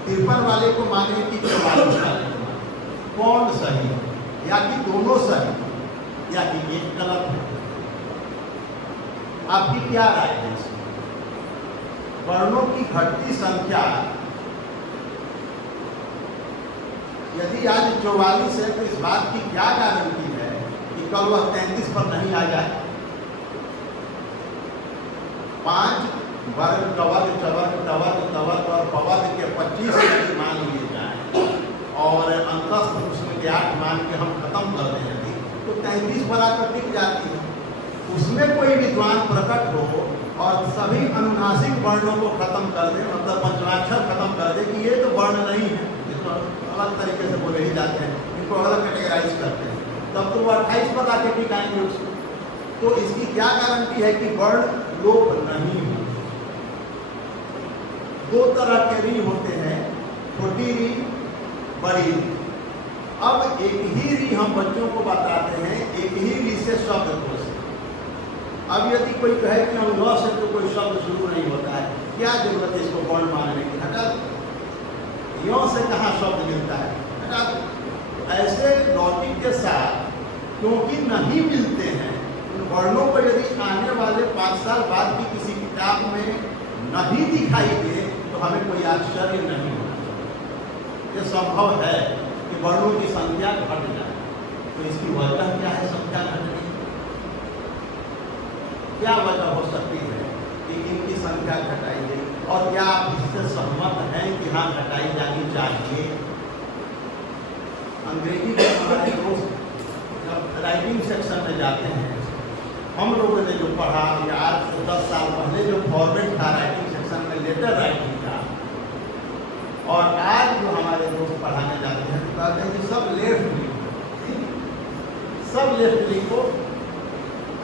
53 वाले को माने कि 44 वाले को माने? कौन सही है? या कि दोनों सही या कि एक गलत है? आपकी क्या राय है इसमें? वर्णों की घटती संख्या यदि आज 44 है तो इस बात की क्या गारंटी है कि कल वह 33 पर नहीं आ जाए? 5 वर्ग, कवर्ग, चवर्ग, टवर्ग, तवर्ग और पवर्ग के 25 मान लिए जाए और अंतस्थ उसमें के 8 मान के हम खत्म कर दें यदि, तो 33 पर आकर टिक जाती है। उसमें कोई विद्वान प्रकट हो और सभी अनुनासिक वर्णों को खत्म कर दे, मतलब पंचमाक्षर खत्म कर दे कि ये तो वर्ण नहीं है, इसको अलग तरीके से बोले ही जाते हैं, इनको अलग कैटेगराइज करते हैं, तब तो वो 28 पर आके टिकाएंगे उसको। तो इसकी क्या गारंटी है कि वर्ण लोप नहीं हो? 2 तरह के री होते हैं, छोटी री, बड़ी री। अब एक ही री हम बच्चों को बताते हैं, एक ही री से शब्दकोश। अब यदि कोई कहे कि हम ल से तो कोई शब्द शुरू नहीं होता है, क्या जरूरत है इसको वर्ण मानने की? हटा दो। यों से कहाँ शब्द मिलता है? हटा दो। ऐसे लॉजिक के साथ क्योंकि नहीं मिलते हैं उन वर्णों को यदि आने वाले 5 साल बाद की किसी किताब में नहीं दिखाई दे तो हमें कोई आश्चर्य नहीं होगा। ये संभव है कि वर्णों की संख्या घट जाए, तो इसकी वजह क्या है संख्या घटने की? क्या वजह हो सकती है कि इनकी संख्या घटाई गई? और क्या आप इससे सहमत हैं कि हाँ घटाई जानी चाहिए? अंग्रेजी के हमारे दोस्त जब राइटिंग सेक्शन में जाते हैं हम लोगों ने जो पढ़ा या आज से 10 साल पहले जो फॉर्मेट था राइटिंग सेक्शन में लेटर राइटिंग का, और आज जो हमारे दोस्त पढ़ाने जाते हैं तो कहते हैं कि सब लेफ्ट लिखो,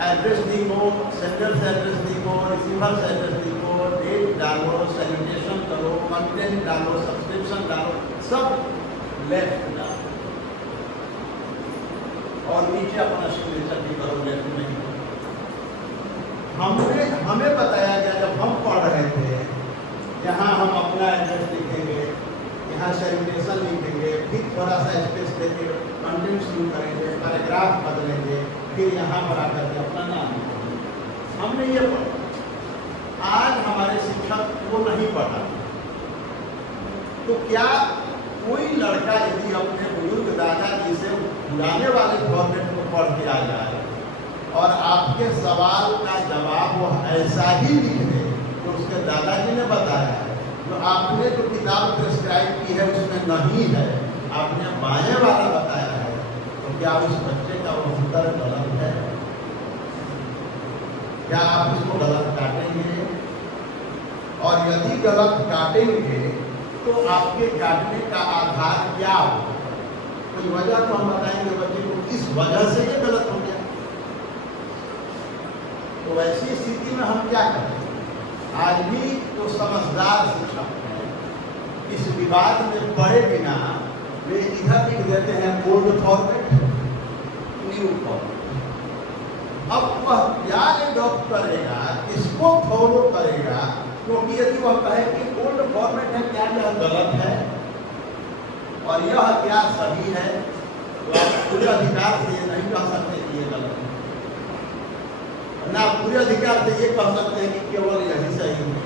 एड्रेस लिखो, सेंडर से एड्रेस लिखो, रिसीवर से एड्रेस लिखो, डेट डालो, सैनिटेशन करो, कंटेंट डालो, सब्सक्रिप्शन डालो, सब लेफ्ट डालो और नीचे अपना सिग्नेचर भी करो लेफ्ट में। हमें बताया गया जब हम पढ़ रहे थे, यहाँ हम अपना एड्रेस लिखेंगे, यहाँ सैनिटेशन लिखेंगे, फिर थोड़ा सा स्पेस देके कंटेंट शुरू करेंगे, पैराग्राफ बदलेंगे, फिर यहाँ पर आकर के अपना नाम लिखेंगे। हमने ये पढ़ा। आज हमारे शिक्षक वो नहीं पढ़ा। तो क्या कोई लड़का यदि अपने बुजुर्ग दादाजी से पुराने वाले फॉर्मेट को पढ़ के आ जाए और आपके सवाल का जवाब वो ऐसा ही लिख दे जो उसके दादाजी ने बताया है, जो आपने जो किताब प्रिस्क्राइब की है उसमें नहीं है, आपने बाएं वाला बताया है, तो क्या उस बच्चे का वो उत्तर गलत है? क्या आप उसको गलत काटेंगे? और यदि गलत काटेंगे तो आपके काटने का आधार क्या होगा? कोई वजह तो हम बताएंगे बच्चे को किस वजह से ये गलत हो गया। तो ऐसी स्थिति में हम क्या करें? आज भी तो समझदार शिक्षक हैं, इस विवाद में पड़े बिना वे इधर लिख देते हैं ओल्ड फॉर्मेट, न्यू फॉर्मेट। अब वह क्या एडॉप्ट करेगा, किसको फॉलो करेगा? क्योंकि यदि वह कहे कि ओल्ड फॉर्मेट है, क्या यह गलत है और यह क्या सही है, तो आप पूरे अधिकार से नहीं कह सकते कि ये गलत है, ना पूरे अधिकार से ये कह सकते हैं कि केवल यही सही है।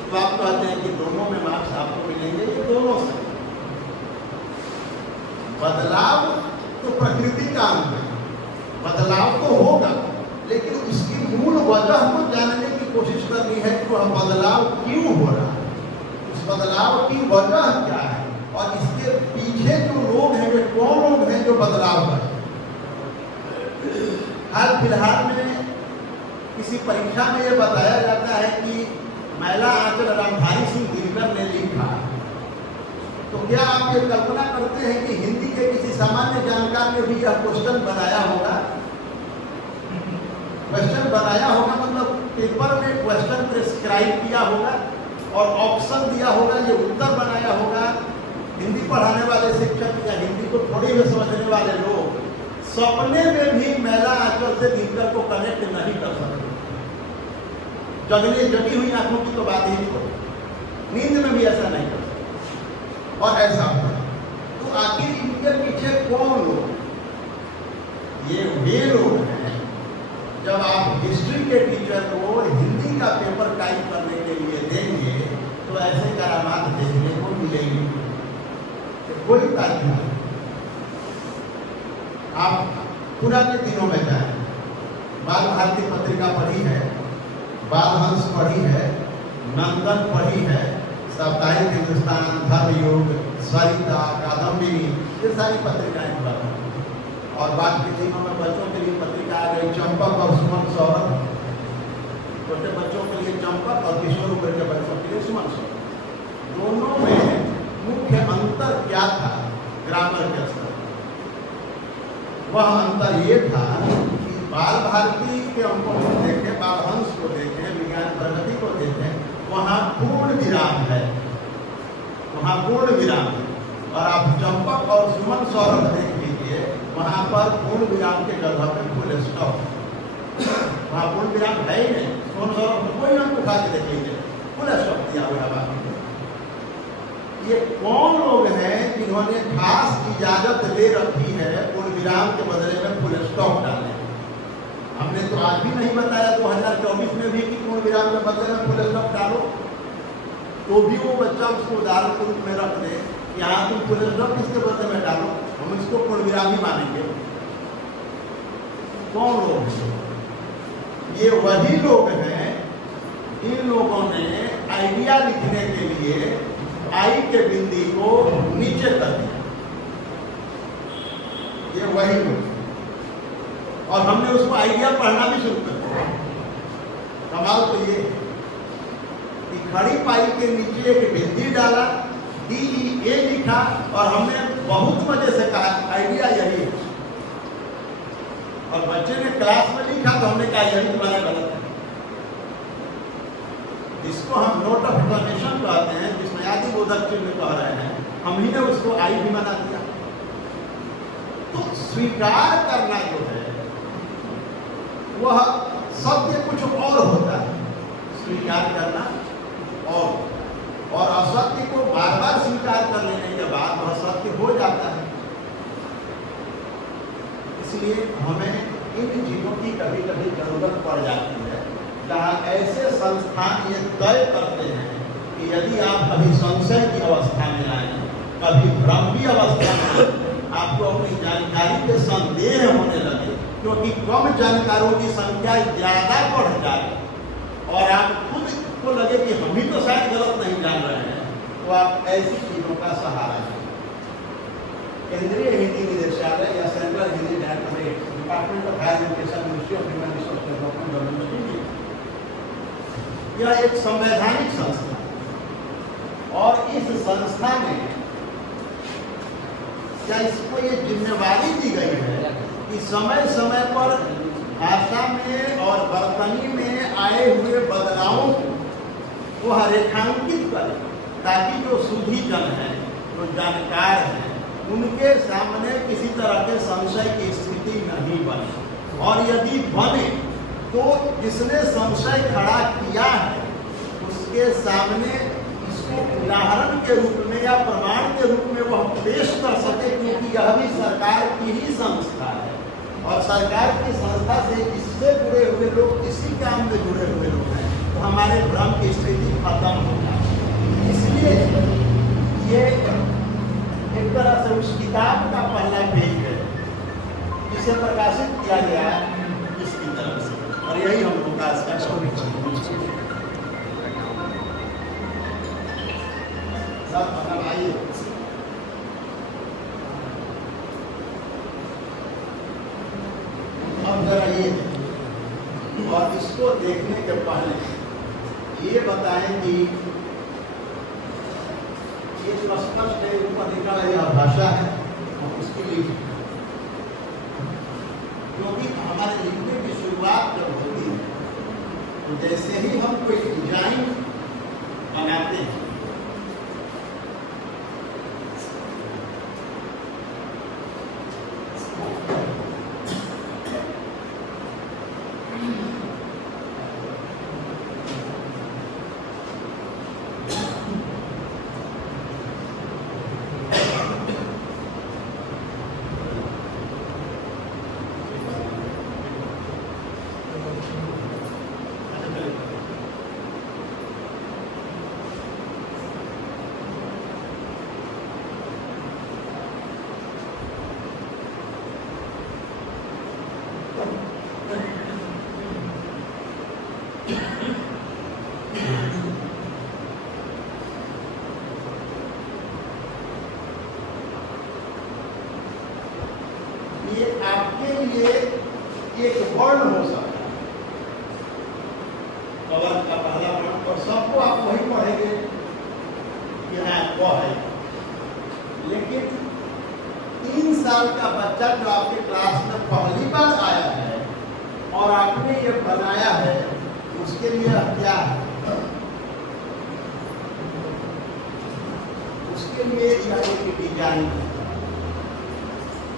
तो आप कहते हैं कि दोनों में मार्क्स आपको मिलेंगे, ये दोनों सही। बदलाव तो प्रकृति का अंग है, बदलाव तो होगा, लेकिन उसकी मूल वजह को जानने की कोशिश करनी है कि वह बदलाव क्यों हो रहा है, उस बदलाव की वजह क्या है और इसके पीछे जो लोग हैं वे कौन लोग हैं जो बदलाव कर रहे हैं। हाल फिलहाल में किसी परीक्षा में यह बताया जाता है कि महिला आंचल रामधारी सिंह दिनकर ने लिखा, तो क्या आप ये कल्पना करते हैं कि हिंदी के किसी सामान्य जानकार ने भी यह क्वेश्चन बनाया होगा? क्वेश्चन बनाया होगा मतलब पेपर में क्वेश्चन प्रिस्क्राइब किया होगा और ऑप्शन दिया होगा, ये उत्तर बनाया होगा। हिंदी पढ़ाने वाले शिक्षक या हिंदी को थोड़ी भी समझने वाले लोग सपने में भी महिला आंचल से दिनकर को कनेक्ट नहीं कर सकते। जगी हुई आंखों की तो बात ही छोड़ो, नींद में भी ऐसा नहीं कर सकते और ऐसा हो। तो आखिर इनके पीछे कौन लोग? ये वे लोग हैं जब आप हिस्ट्री के टीचर को हिंदी का पेपर टाइप करने के लिए देंगे तो ऐसे करामात देखने को मिलेंगे, कोई तारीफ नहीं। आप पुराने दिनों में जाए, बाल भारती पत्रिका पढ़ी है, बालहंस पढ़ी है, नंदन पढ़ी है, साप्ताहिक हिंदुस्तान, धर्मयुग, सरिता, कादम्बिनी, ये सारी पत्रिकाएं पढ़ी। और बाद के दिनों में बच्चों के लिए पत्रिका आ गई चंपक और सुमन सौरभ, छोटे बच्चों के लिए चंपक और किशोर उम्र के बच्चों के लिए सुमन सौरभ। दोनों में मुख्य अंतर क्या था? ग्रामर के स्तर। वह अंतर ये था कि बाल भारती के अंकों को देखें, बालहंस को देखें, विज्ञान प्रगति को देखें, वहाँ पूर्ण विराम है, वहाँ पूर्ण विराम है। और आप चंपक और सुमन सौरभ देख लीजिए, वहाँ पर पूर्ण विराम के जगह पे फुल स्टॉप, वहाँ पूर्ण विराम है ही नहीं। सुमन सौरभ कोई अंक उठा के देख लीजिए, फुल स्टॉप दिया हुआ है। ये कौन लोग हैं जिन्होंने खास इजाजत ले रखी है पूर्ण विराम के बदले में फुल स्टॉप डालने? हमने तो आज भी नहीं बताया 2024 में भी कि पूर्ण विराम के बदले में फुल स्टॉप डालो, तो भी वो बच्चा उसको उदाहरण के रूप में रख दे, यहाँ तुम फुल स्टॉप किसके बदले में डालो, हम इसको पूर्ण विराम ही मानेंगे। कौन लोग हैं? ये वही लोग हैं इन लोगों ने आइडिया लिखने के लिए आई के बिंदी को नीचे कर दिया। ये वही लोग। और हमने उसको आइडिया पढ़ना भी शुरू कर दिया। कमाल तो ये कि खड़ी पाई के नीचे एक बिंदी डाला, DEA लिखा और हमने बहुत मजे से कहा आइडिया यही है। और बच्चे ने क्लास में लिखा तो हमने कहा यही तुम्हारा गलत है। इसको हम नोट ऑफ एक्सक्लेमेशन कहते हैं, जिसमें आदि बोधक चिन्ह कह रहे हैं, हम ही ने उसको आई भी बना दिया। तो स्वीकार करना जो है वह सत्य कुछ और होता है, स्वीकार करना और असत्य को बार बार स्वीकार कर लेने के बाद वह सत्य हो जाता है। इसलिए हमें इन चीजों की कभी कभी जरूरत पड़ जाती है, जहाँ ऐसे संस्थान ये तय करते हैं कि यदि आप कभी संशय की अवस्था में आए, कभी भ्रम की अवस्था में आए, आपको अपनी जानकारी पे संदेह होने लगे, क्योंकि कम जानकारों की संख्या ज्यादा बढ़ जाए और आप खुद को लगे कि हम ही तो शायद गलत नहीं जान रहे हैं, तो आप ऐसी चीजों का सहारा लें। केंद्रीय हिंदी निदेशालय या central Hindi directorate, department of higher education, ministry of human resource development, government, यह एक संवैधानिक संस्था है और इस संस्था में क्या इसको ये जिम्मेवारी दी गई है कि समय समय पर भाषा में और वर्तनी में आए हुए बदलावों को वह रेखांकित करे, ताकि जो सुधीजन है, जो जानकार है, उनके सामने किसी तरह के संशय की स्थिति नहीं बने। और यदि बने तो जिसने संशय खड़ा किया है उसके सामने इसको उदाहरण के रूप में या प्रमाण के रूप में वह पेश कर सके, क्योंकि यह भी सरकार की ही संस्था है और सरकार की संस्था से इससे जुड़े हुए लोग इसी काम में जुड़े हुए लोग हैं, तो हमारे भ्रम की स्थिति खत्म हो जाए। इसलिए ये एक तरह से उस किताब का पहला पेज है जिसे प्रकाशित किया गया है इसकी तरफ से, और यही हम लोग का सब मतलब आइए अब जरा ये और इसको देखने के पहले ये बताएं कि ये स्पष्ट है ऊपर लिखा है यह भाषा है और उसकी लिखी, क्योंकि हमारे लिखने की शुरुआत जब होती है तो जैसे ही हम कोई डिजाइन बनाते हैं आपके लिए एक वर्ण हो सकता है, कवर का पहला वर्ण, और सबको आप वही पढ़ेंगे कि हाँ वो है। लेकिन 3 साल का बच्चा जो आपके क्लास में पहली बार आया है और आपने ये बनाया है, उसके लिए क्या है? उसके लिए यह एक डिजाइन है।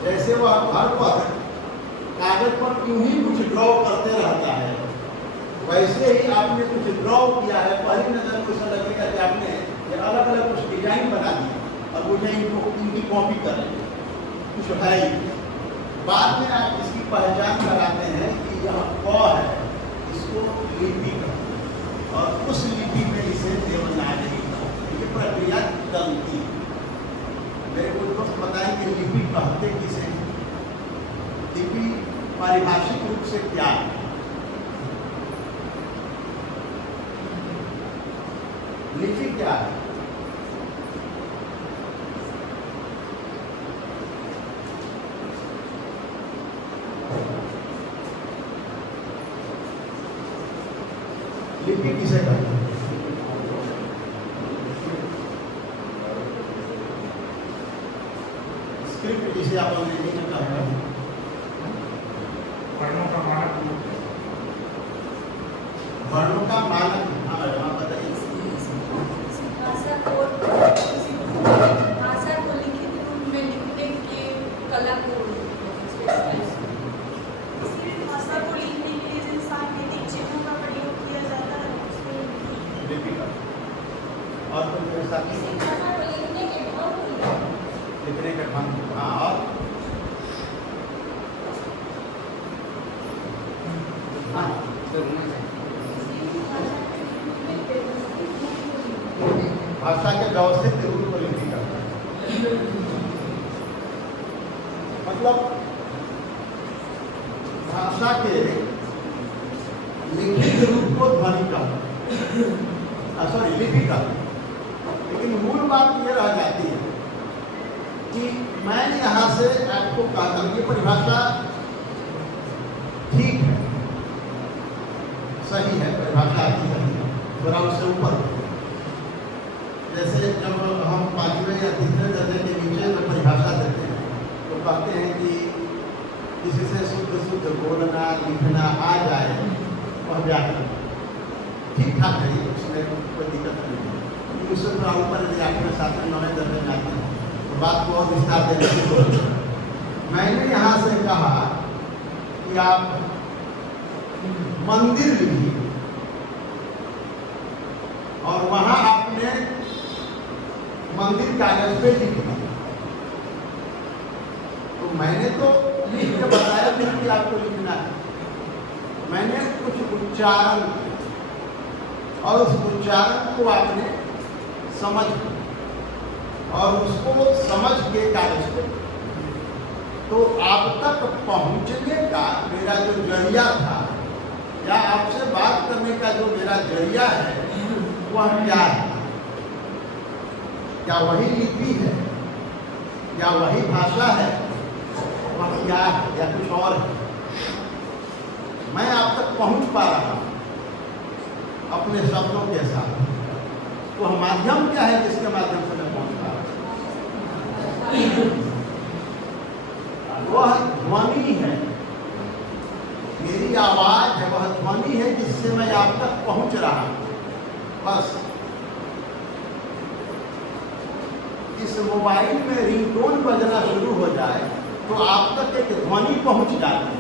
जैसे वह घर पर कागज पर यूं ही कुछ ड्रॉ करते रहता है, वैसे ही आपने कुछ ड्रॉ किया है, पहली नजर में उसे लगेगा कि आपने ये अलग अलग कुछ डिजाइन बना दिया और मुझे इनकी कॉपी कर लेंगे, कुछ है ही। बाद में आप इसकी पहचान कराते हैं कि यह क है, इसको लिपि कहते हैं और उस लिपि में इसे देवनागरी कहते हैं। ये प्रक्रिया चलती है। मेरे को दोस्त बताएं कि लिपि कहते किसे, लिपि पारिभाषिक रूप से क्या है? लिपि क्या है? लिपि किसे कहते हैं? स्क्रिप्ट जिसे आप अंग्रेजी में कहते हैं। वर्णों का मानक रूप है। वर्णों का मानक। हाँ मैडम आप बताइए। भाषा को लिखित रूप में लिखने की कला को भाषा को लिखने के लिए जिन सांकेतिक चिन्हों का प्रयोग किया जाता है उसमें लिपि का। और कोई मेरे साथ किसी भाषा को लिखने के ढंग की लिखने का ढंग। हाँ और हाँ भाषा के व्यवस्थित रूप को लिपि करता है। मतलब भाषा के लिखित रूप को ध्वनि का सॉरी लिपि का। लेकिन मूल बात ये रह जाती है कि मैं यहाँ से आपको कहता हूँ ये परिभाषा ठीक है, सही है, परिभाषा आपकी सही है, थोड़ा उससे ऊपर। जैसे जब हम पांचवें या तीसरे दर्जे के नीचे में परिभाषा देते हैं तो कहते हैं कि किसी से शुद्ध शुद्ध बोलना लिखना आ जाए वह व्याकरण ठीक ठाक है, उसमें कोई दिक्कत नहीं है। उससे थोड़ा ऊपर यदि आपके साथ में 9वें दर्जे में आते हैं तो बात को और विस्तार देने की जरूरत है। मैंने यहाँ से कहा कि आप मंदिर लिखिए और वहाँ आपने मंदिर कागज पे लिख दिया, तो मैंने तो लिख के बताया नहीं कि आपको लिखना है। मैंने कुछ उच्चारण किया और उस उच्चारण को आपने समझ और उसको समझ के कागज पे, तो आप तक पहुंचने का मेरा जो जरिया था या आपसे बात करने का जो मेरा जरिया है वह क्या है? क्या वही लिपि है? क्या वही भाषा है? वह क्या है या कुछ और है? मैं आप तक पहुंच पा रहा हूं अपने शब्दों के साथ। वह माध्यम क्या है जिसके माध्यम से मैं पहुंच पा रहा हूं? वह ध्वनि है, मेरी आवाज है, वह ध्वनि है जिससे मैं आप तक पहुंच रहा हूं। बस इस मोबाइल में रिंगटोन बजना शुरू हो जाए तो आप तक एक ध्वनि पहुंच जाती है।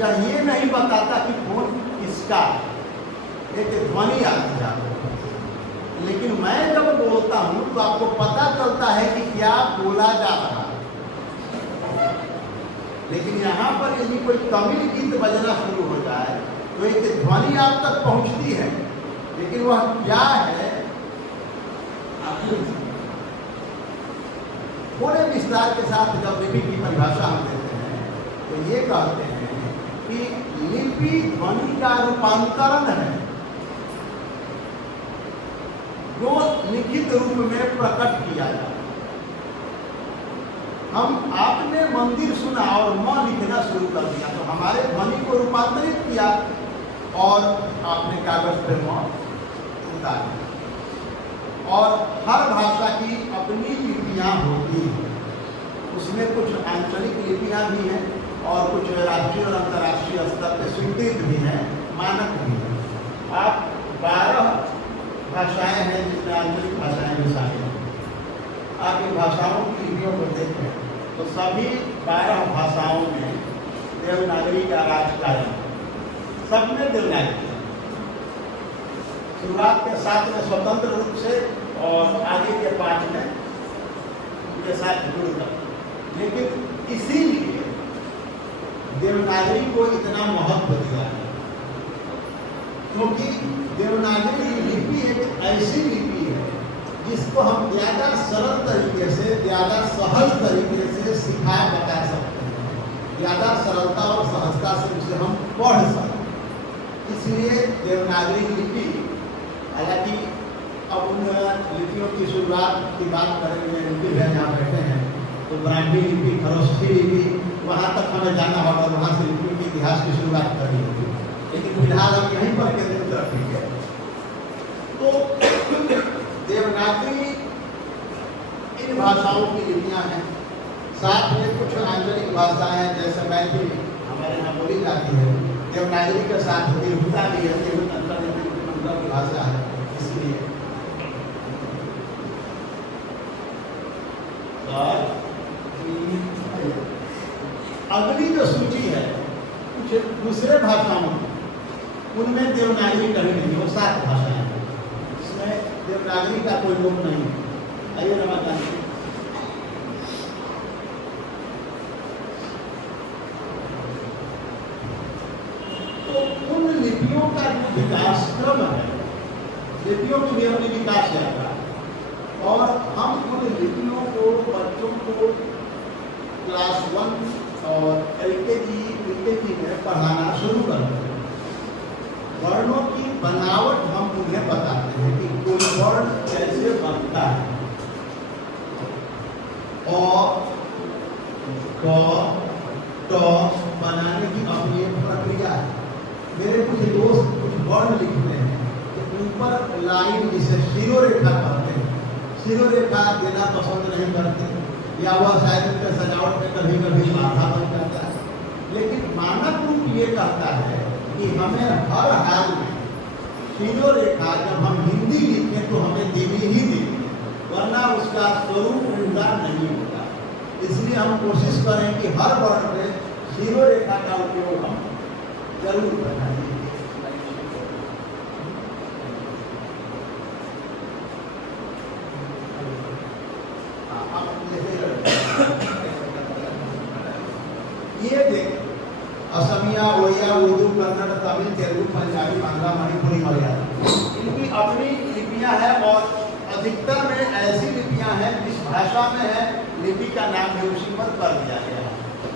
या ये नहीं बताता कि फोन किसका, एक ध्वनि आती जाती है। लेकिन मैं जब बोलता हूं तो आपको पता चलता है कि क्या बोला जा रहा है। लेकिन यहाँ पर यदि कोई तमिल गीत बजना शुरू हो जाए तो एक ध्वनि आप तक पहुंचती है, लेकिन वह क्या है थोड़े विस्तार के साथ जब लिपि की परिभाषा हम देते हैं तो ये कहते हैं कि लिपि ध्वनि का रूपांतरण है जो लिखित रूप में प्रकट किया जाए। हम आपने मंदिर सुना और म लिखना शुरू कर दिया तो हमारे ध्वनि को रूपांतरित किया और आपने कागज पर म उतार दिया। और हर भाषा की अपनी लिपियां होती हैं, उसमें कुछ आंचलिक लिपियां भी हैं और कुछ राष्ट्रीय और अंतर्राष्ट्रीय स्तर पर स्वीकृत भी हैं, मानक भी हैं। आप 12 भाषाएं हैं जिसमें आंचलिक भाषाएं भी शामिल हैं। आप इन भाषाओं की लिपियों को देखें तो सभी 12 भाषाओं में देवनागरी का राज कायम, सब में देवनागरी। शुरुआत के 7 में स्वतंत्र रूप से और आगे के 5 में उनके साथ जुड़कर, लेकिन इसीलिए देवनागरी को इतना महत्व दिया है क्योंकि देवनागरी लिपि एक ऐसी लिपि है जिसको हम ज़्यादा सरल तरीके से, ज़्यादा सहज तरीके से सिखा बता सकते हैं, ज़्यादा सरलता और सहजता से उसे हम पढ़ सकते हैं। इसलिए देवनागरी लिपि, हालांकि अब उन लिपियों की शुरुआत की बात करेंगे, लिपि है यहाँ बैठे हैं तो ब्राह्मी लिपि, खरोष्ठी लिपि, वहाँ तक हमें जाना होगा, वहाँ से लिपियों के इतिहास की शुरुआत करनी होगी। लेकिन फिलहाल हम यहीं पर केंद्रित रखेंगे। तो देवनागरी इन भाषाओं की लिपियां हैं, साथ में कुछ आंचलिक भाषाएं हैं, जैसे मैथिली हमारे यहाँ बोली जाती है, देवनागरी के साथ तिरहुता भी है, तिरहुता की भाषा है, इसलिए और अगली जो सूची है कुछ दूसरे भाषाओं की, उनमें देवनागरी कभी नहीं, वो 7 भाषाएं हैं, इसमें देवनागरी का कोई लोग नहीं है। आइए रमाकांत जी। तो उन लिपियों का जो विकास क्रम है, लिपियों की भी अपनी विकास यात्रा, और हम उन लिपियों को बच्चों को क्लास 1 और एलकेजी में पढ़ाना शुरू करते हैं। वर्णों की बनावट हम उन्हें बताते हैं कि कोई वर्ण कैसे बनता है, और क ट बनाने की अपनी एक प्रक्रिया है। मेरे कुछ दोस्त कुछ वर्ण लिखते हैं तो ऊपर लाइन जिसे शिरोरेखा कहते हैं, शिरोरेखा देना पसंद नहीं करते, या वह शायद उनके सजावट में कभी कभी बाधा बन जाता है। लेकिन मानक रूप ये कहता है कि हमें हर हाल में शिरोरेखा जब हम हिंदी लिखें तो हमें देनी ही देनी, वरना उसका स्वरूप उल्टा नहीं होता। इसलिए हम कोशिश करें कि हर वर्ण में शिरोरेखा का उपयोग हम जरूर करें। ये देख, असमिया, ओडिया, उर्दू, कन्नड़, तमिल, तेलुगु, पंजाबी, बांग्ला, मणिपुरी, मलयालम, इनकी अपनी लिपियां हैं, और अधिकतर में ऐसी लिपियां हैं जिस भाषा में है लिपि का नाम भी उसी पर कर दिया गया है।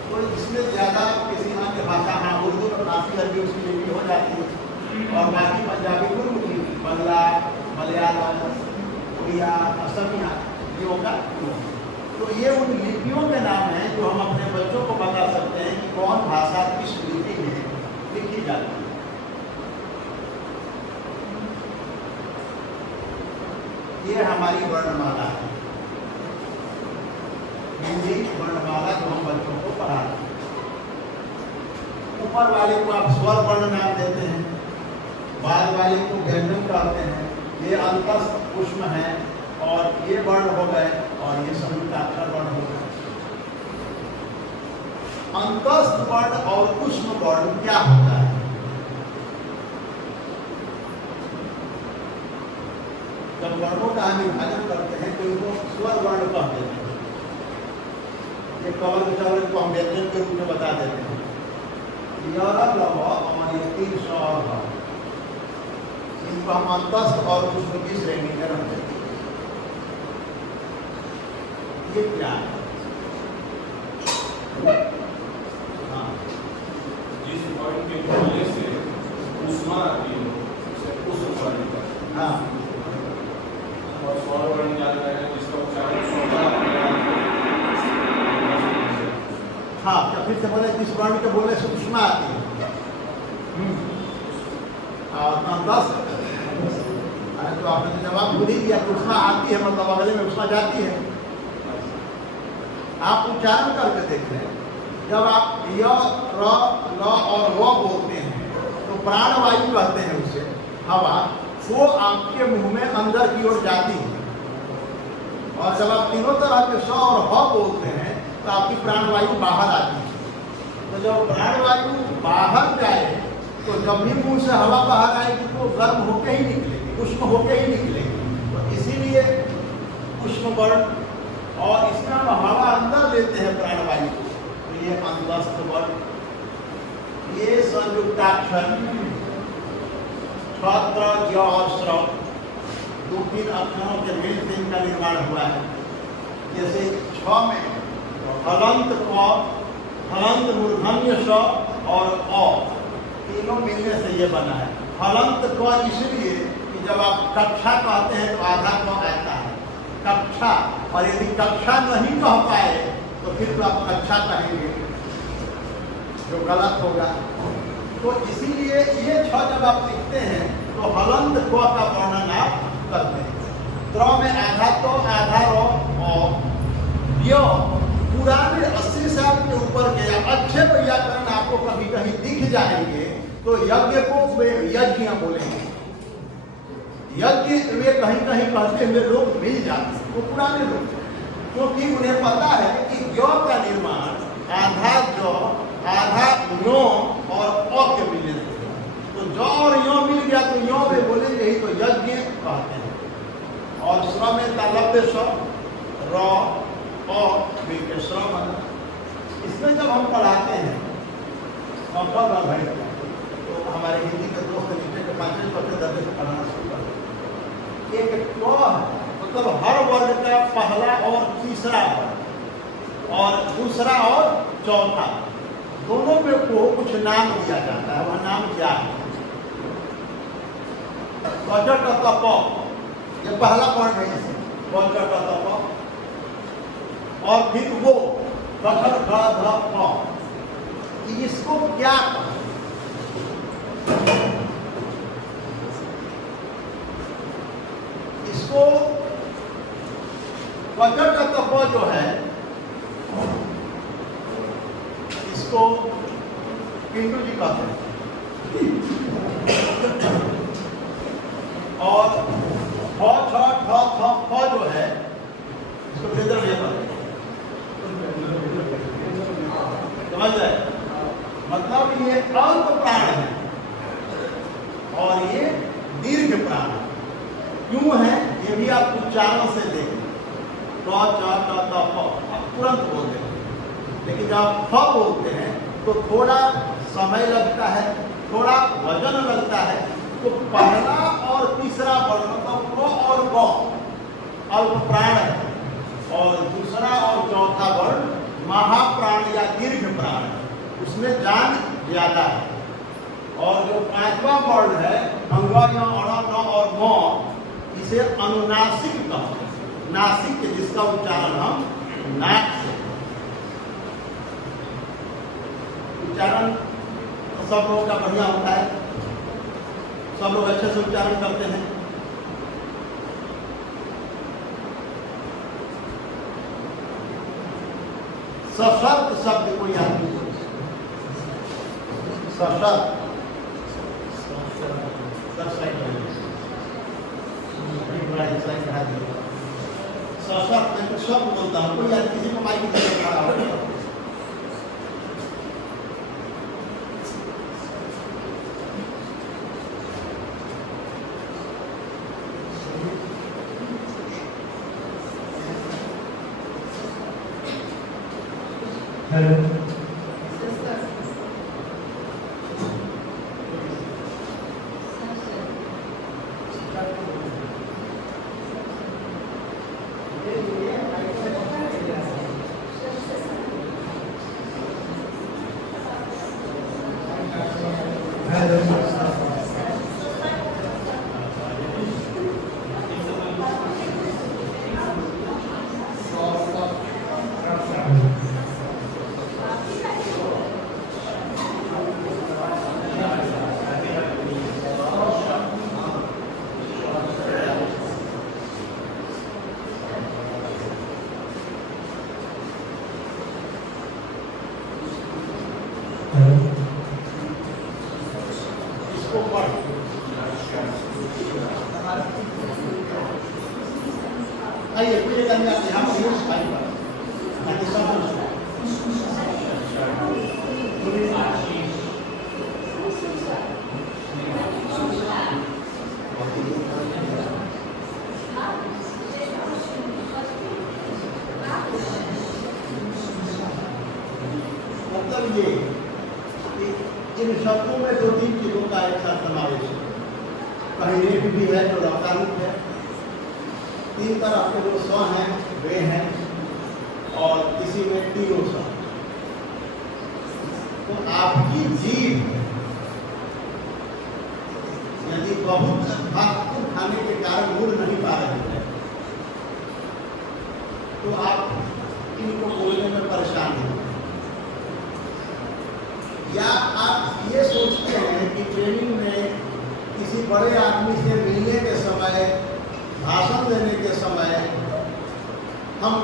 तो इसमें ज़्यादा किसी अन्य भाषा, हाँ उर्दू में काफ़ी अधिक उसकी लिपि हो जाती है, और बाकी पंजाबी, गुरमुखी, बंगला, मलयालम, उड़िया, असमिया, ये होगा। तो ये उन लिपियों के नाम हैं जो हम अपने बच्चों को बता सकते हैं कि कौन भाषा किस लिपि में लिखी जाती है। ये हमारी वर्णमाला है, हिंदी वर्णमाला जो हम बच्चों को पढ़ाते हैं। ऊपर वाले को आप स्वर वर्ण नाम देते हैं, बाद वाले को व्यंजन कहते हैं, ये अंतस्थ ऊष्म है, और ये वर्ण हो गए, और ये संयुक्ताक्षर वर्ण हो गए। अंतस्थ वर्ण और ऊष्म वर्ण क्या होता है? जब वर्णों का हम विभाजन करते हैं तो इनको स्वर वर्ण कहते हैं। ये कवल विचरण को हम व्यंजन के रूप में बता देते हैं, और ये 3 स्वर और इनको हम अंतस्थ और ऊष्म की श्रेणी में रखते हैं। ये क्या है? हाँ, जिस वर्ण के बोलने से ऊष्मा आती है उस वर्ण का, हाँ, और स्वर वर्ण जाता है जिसका उच्चारण सोना। हाँ, तो फिर से बोले जिस वर्ण के बोलने से ऊष्मा आती है, और अंतस्थ, तो आपने तो जवाब भूल ही दिया। ऊष्मा आती है मतलब अगले में ऊष्मा जाती है। आप उच्चारण करके देख रहे हैं, जब आप य, र, ल और व बोलते हैं तो प्राणवायु कहते हैं उसे, हवा, वो आपके मुंह में अंदर की ओर जाती है, और जब आप तीनों तरह के स और ह बोलते हैं तो आपकी प्राणवायु बाहर आती है। तो जब प्राणवायु बाहर जाए तो जब भी मुंह से हवा बाहर आएगी तो गर्म होके ही निकलेगी, उष्म होके ही निकलेगी। तो इसीलिए उष्म वर्ण, और इसमें हम हवा अंदर लेते हैं प्राणवायु को, तो ये अंतस्थ वर्ण। ये संयुक्ताक्षर छत्र, ज्ञ और श्रव, 2-3 अक्षरों के मेल से इनका निर्माण हुआ है। जैसे छ में हलंत क, हलंत मूर्धन्य स और अ, तीनों मिलने से ये बना है। हलंत क इसलिए कि जब आप कक्षा कहते हैं तो आधा क आता है, कक्षा, और यदि कक्षा नहीं कह पाए तो फिर तो आप कक्षा कहेंगे, जो गलत होगा। तो इसीलिए ये छ जब आप लिखते हैं तो हलंत क का वर्णन आप करते हैं। त्र में आधा तो आधा रो और यो पुराने 80 साल के ऊपर गया। अच्छे व्याकरण आपको कभी कहीं दिख जाएंगे तो यज्ञ को वे यज्ञ बोलेंगे, यज्ञ वे कहीं कहीं कहते हुए लोग मिल जाते हैं, वो पुराने लोग, क्योंकि उन्हें पता है कि य का निर्माण आधा ज आधा नो और अ के मिलने से, तो ज और यो मिल गया तो यो में बोलेंगे ही तो यज्ञ कहते हैं। और श्र में तालव्य स्वर र अ मिलकर श्र बना। इसमें जब हम पढ़ाते हैं तो हमारे हिंदी के दोस्त नीचे के 5वें चौथे दर्जे से पढ़ाना शुरू करते हैं। एक क मतलब हर वर्ग का पहला और तीसरा वर्ग और दूसरा और चौथा दोनों में को कुछ नाम दिया जाता है। वह नाम क्या है? ये पहला वर्ण है इसे और फिर वो इसको क्या कहते? इसको जो है इसको पिंटू जी कहते हैं और जो है इसको भेदर भैया समझ रहे? मतलब ये अल्प प्राण है और ये दीर्घ प्राण है। क्यों है ये भी आप उच्चारण से देखें। आप तुरंत बोलते हैं, लेकिन जब आप फ बोलते हैं तो थोड़ा समय लगता है, थोड़ा वजन लगता है। तो पहला और तीसरा वर्ण मतलब क और ग अल्प प्राण है और दूसरा और चौथा वर्ण महाप्राण या दीर्घ प्राण है, उसमें जान ज्यादा है। और जो पांचवा वर्ण है अंग और म इसे अनुनासिक कहते हैं। नासिक जिसका उच्चारण हम नाक से, उच्चारण सब लोगों का बढ़िया होता है, सब लोग अच्छे से उच्चारण करते हैं। सशर्त शब्द को याद कीजिए। सशर्त सशर्त मैं तो शब्द बोलता हूँ, कोई याद किसी को माइक की तरह खड़ा हो। इसको पढ़ आइए कोई एक आदमी आप यहाँ पर यूज पाइए ताकि सब मतलब ये इन शब्दों में दो तीन चीजों का एक साथ समावेश है। कहीं रेख भी है जो लौकारिक है, तीन तरह के जो स्व हैं वे हैं और किसी में तीनों स्व। तो आपकी जीभ यदि बहुत फास्ट खाने के कारण मुड़ नहीं पा रही है तो आप इनको बोलने में परेशान हैं, या आप ये सोचते बड़े आदमी से मिलने के समय, भाषण देने के समय हम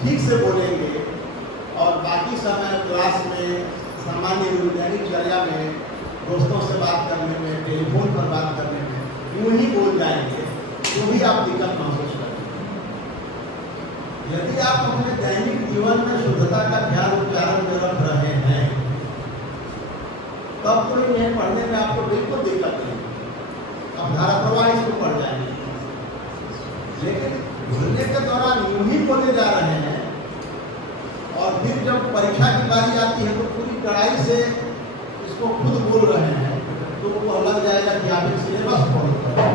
ठीक से बोलेंगे और बाकी समय क्लास में, सामान्य दैनिक चर्या में, दोस्तों से बात करने में, टेलीफोन पर बात करने में यूं ही बोल जाएंगे तो भी आप दिक्कत महसूस करेंगे। यदि आप अपने दैनिक जीवन में शुद्धता का ख्याल उच्चारण में रख रहे हैं तब तो इन्हें पढ़ने में आपको बिल्कुल दिक्कत नहीं, आप धारा प्रवाह इसको पढ़ जाएंगे। लेकिन बोलने के दौरान यूं ही बोले जा रहे हैं और फिर जब परीक्षा की बारी आती है तो पूरी कड़ाई से इसको खुद बोल रहे हैं तो वो लग जाएगा कि आप एक सिलेबस फॉलो करें,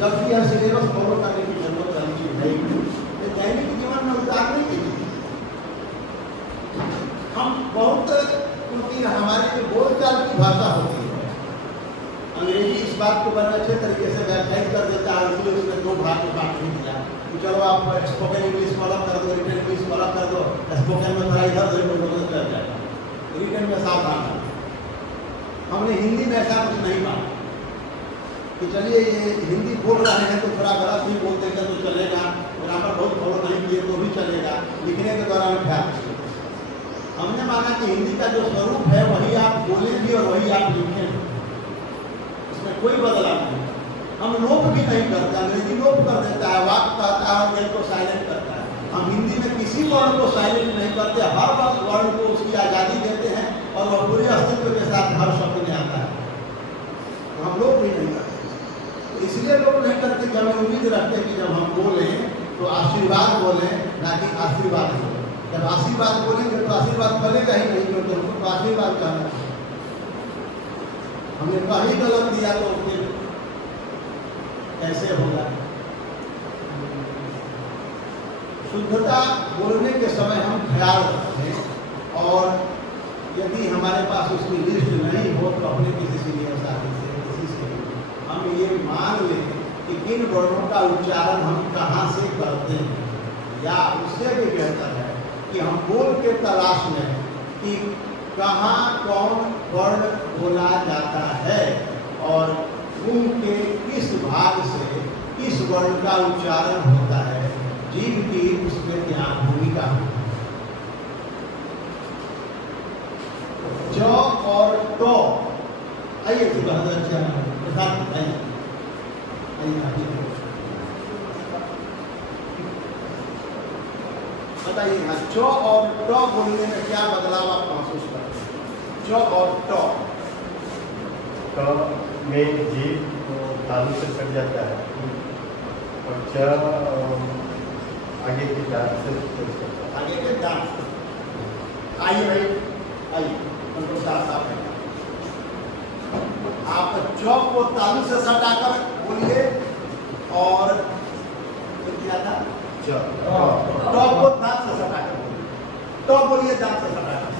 जबकि यह सिलेबस फॉलो करने की जरूरत वाली चीज है। दैनिक जीवन में उतारने के लिए हम बहुत, क्योंकि हमारी जो बोलचाल की भाषा होती है, अंग्रेजी इस बात को बड़े अच्छे तरीके से व्याख्यायित कर देता है, इसलिए उसने दो भाग में बांट नहीं दिया कि चलो आप स्पोकन इंग्लिश को अलग कर दो, रिटन इंग्लिश को अलग कर दो, स्पोकन में थोड़ा इधर उधर चल जाएगा, रिटन में सावधान है। हमने हिंदी में ऐसा कुछ नहीं माना कि चलिए ये हिंदी बोल रहे हैं तो थोड़ा गलत भी बोल देंगे तो चलेगा, ग्रामर बहुत फॉलो नहीं किए तो भी चलेगा, लिखने के दौरान ख्याल। हमने माना कि हिंदी का जो स्वरूप है वही आप बोलें भी और वही आप लिखें, इसमें कोई बदलाव नहीं। हम लोप भी नहीं करते, अंग्रेजी लोप कर देता है, वाक्य कहता है और को साइलेंट करता है। हम हिंदी में किसी वर्ण को साइलेंट नहीं करते, हर वर्ण को उसकी आज़ादी देते हैं और वह पूरे अस्तित्व के साथ हर शब्द में आता है। तो हम लोग भी नहीं करते, इसलिए लोग नहीं करते कि हमें उम्मीद रखते कि जब हम बोलें तो आशीर्वाद बोलें, ना कि आशीर्वाद बोलें। जब आशीर्वाद बोलेंगे तो आशीर्वाद फलेगा ही नहीं, क्योंकि हमको आशीर्वाद करना है। हमने कहीं गलत दिया तो फिर कैसे होगा। शुद्धता बोलने के समय हम ख्याल रखें और यदि हमारे पास उसकी लिस्ट नहीं हो तो अपने किसी सीनियर साथी से, किसी से हम ये मान लें कि किन वर्णों का उच्चारण हम कहाँ से करते हैं, या उससे भी बेहतर है कि हम बोल के तलाश में कि कहाँ कौन वर्ण बोला जाता है और मुंह के किस भाग से किस वर्ण का उच्चारण होता है, जीभ की उसमें क्या भूमिका है। ज और ट, आइए बताइए हाँ, च और ट बोलने में क्या बदलाव आप महसूस करते हैं? च और ट, में जीभ को तालू से सट जाता है और च आगे की दांत से आगे के दांत। आइए भाई, आइए उनको साथ साथ है। आप च को तालू से सटाकर बोलिए और क्या था, ट को दांत से सटाकर बोलिए, ट बोलिए दांत से सटाकर,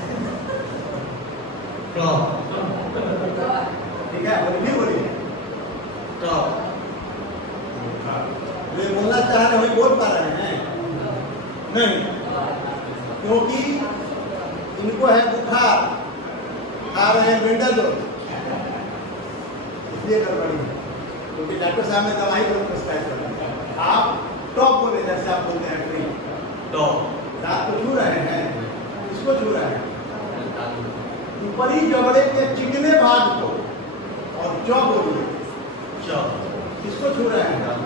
ठीक है, बोलिए बोलिए वे बोलना चाह रहे वही बोल पा रहे हैं नहीं, क्योंकि इनको है बुखार, खा रहे हैं बेंडाजोल, इसलिए गड़बड़ी है। क्योंकि डॉक्टर साहब ने दवाई को प्रिस्क्राइब कर दिया। आप टॉप बोले जैसे आप बोलते हैं फ्री टॉप, दांत को छू रहे हैं, इसको छू रहे हैं, ऊपरी जबड़े के चिकने भाग को, और चौ बोलिए चौ, इसको छू रहे हैं,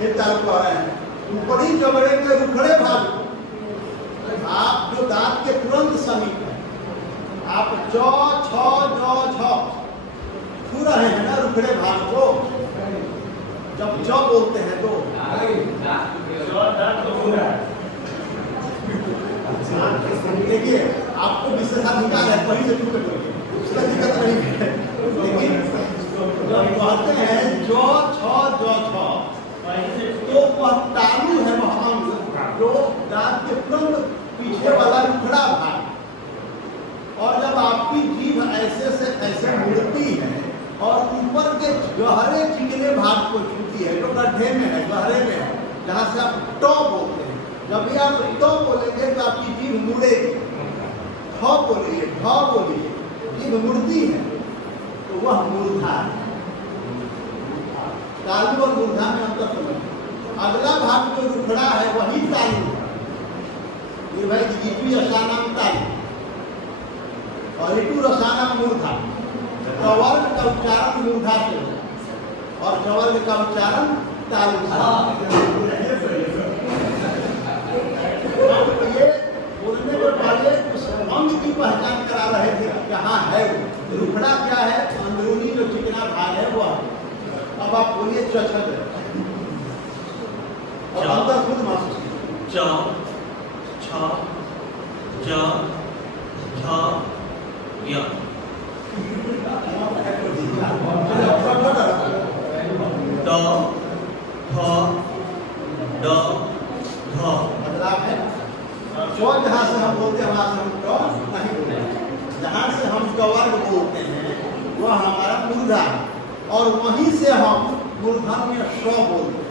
एक तालु को आ रहे हैं, ऊपरी जबड़े के रुखड़े भाग को, आप जो दांत के तुरंत समीप है, आप चौ छ जौ छ छू रहे हैं ना रुखड़े भाग को, जब चौ बोलते हैं तो देखिए आपको विशेषाधिकार है, वहीं से छू कर उसका दिक्कत नहीं है। लेकिन जब कहते हैं जो छ जो छ तो वह तालु है, वह अंग जो दांत के तुरंत पीछे वाला रुखड़ा भाग, और जब आपकी जीभ ऐसे से ऐसे मुड़ती है और ऊपर के गहरे चिकने भाग को छूती है, जो गड्ढे में है, गहरे में है, जहाँ से आप टॉ बोलते हैं, जब भी आप टॉ बोलेंगे तो आपकी जीभ मुड़ेगी, ठ बोलिए, ढ बोलिए, जीभ मुड़ती है तो वह मूर्धा है। तालु और मूर्धा में अंतर समझ। अगला भाग जो रुखड़ा है वही तालु है। ये भाई जितु असानाम तालु और ऋतु रसानाम मूर्धा। कवर्ग का उच्चारण मूर्धा से और कवर्ग का उच्चारण तालु से। ये बोलने के पहले उस अंग की पहचान करा रहे थे कि कहाँ है वो। रुखड़ा क्या है? अंदरूनी जो चिकना भाग है वो। अब आप बोलिए चछद और अंदर खुद महसूस कीजिए। च छ ज झ य द थ ड ध। बदलाव है। जो जहाँ से हम बोलते हैं वहाँ से हम क नहीं बोलते। जहाँ से हम कवर्ग बोलते हैं वह हमारा मूर्धा और वहीं से हम मूर्धन में श बोलते हैं।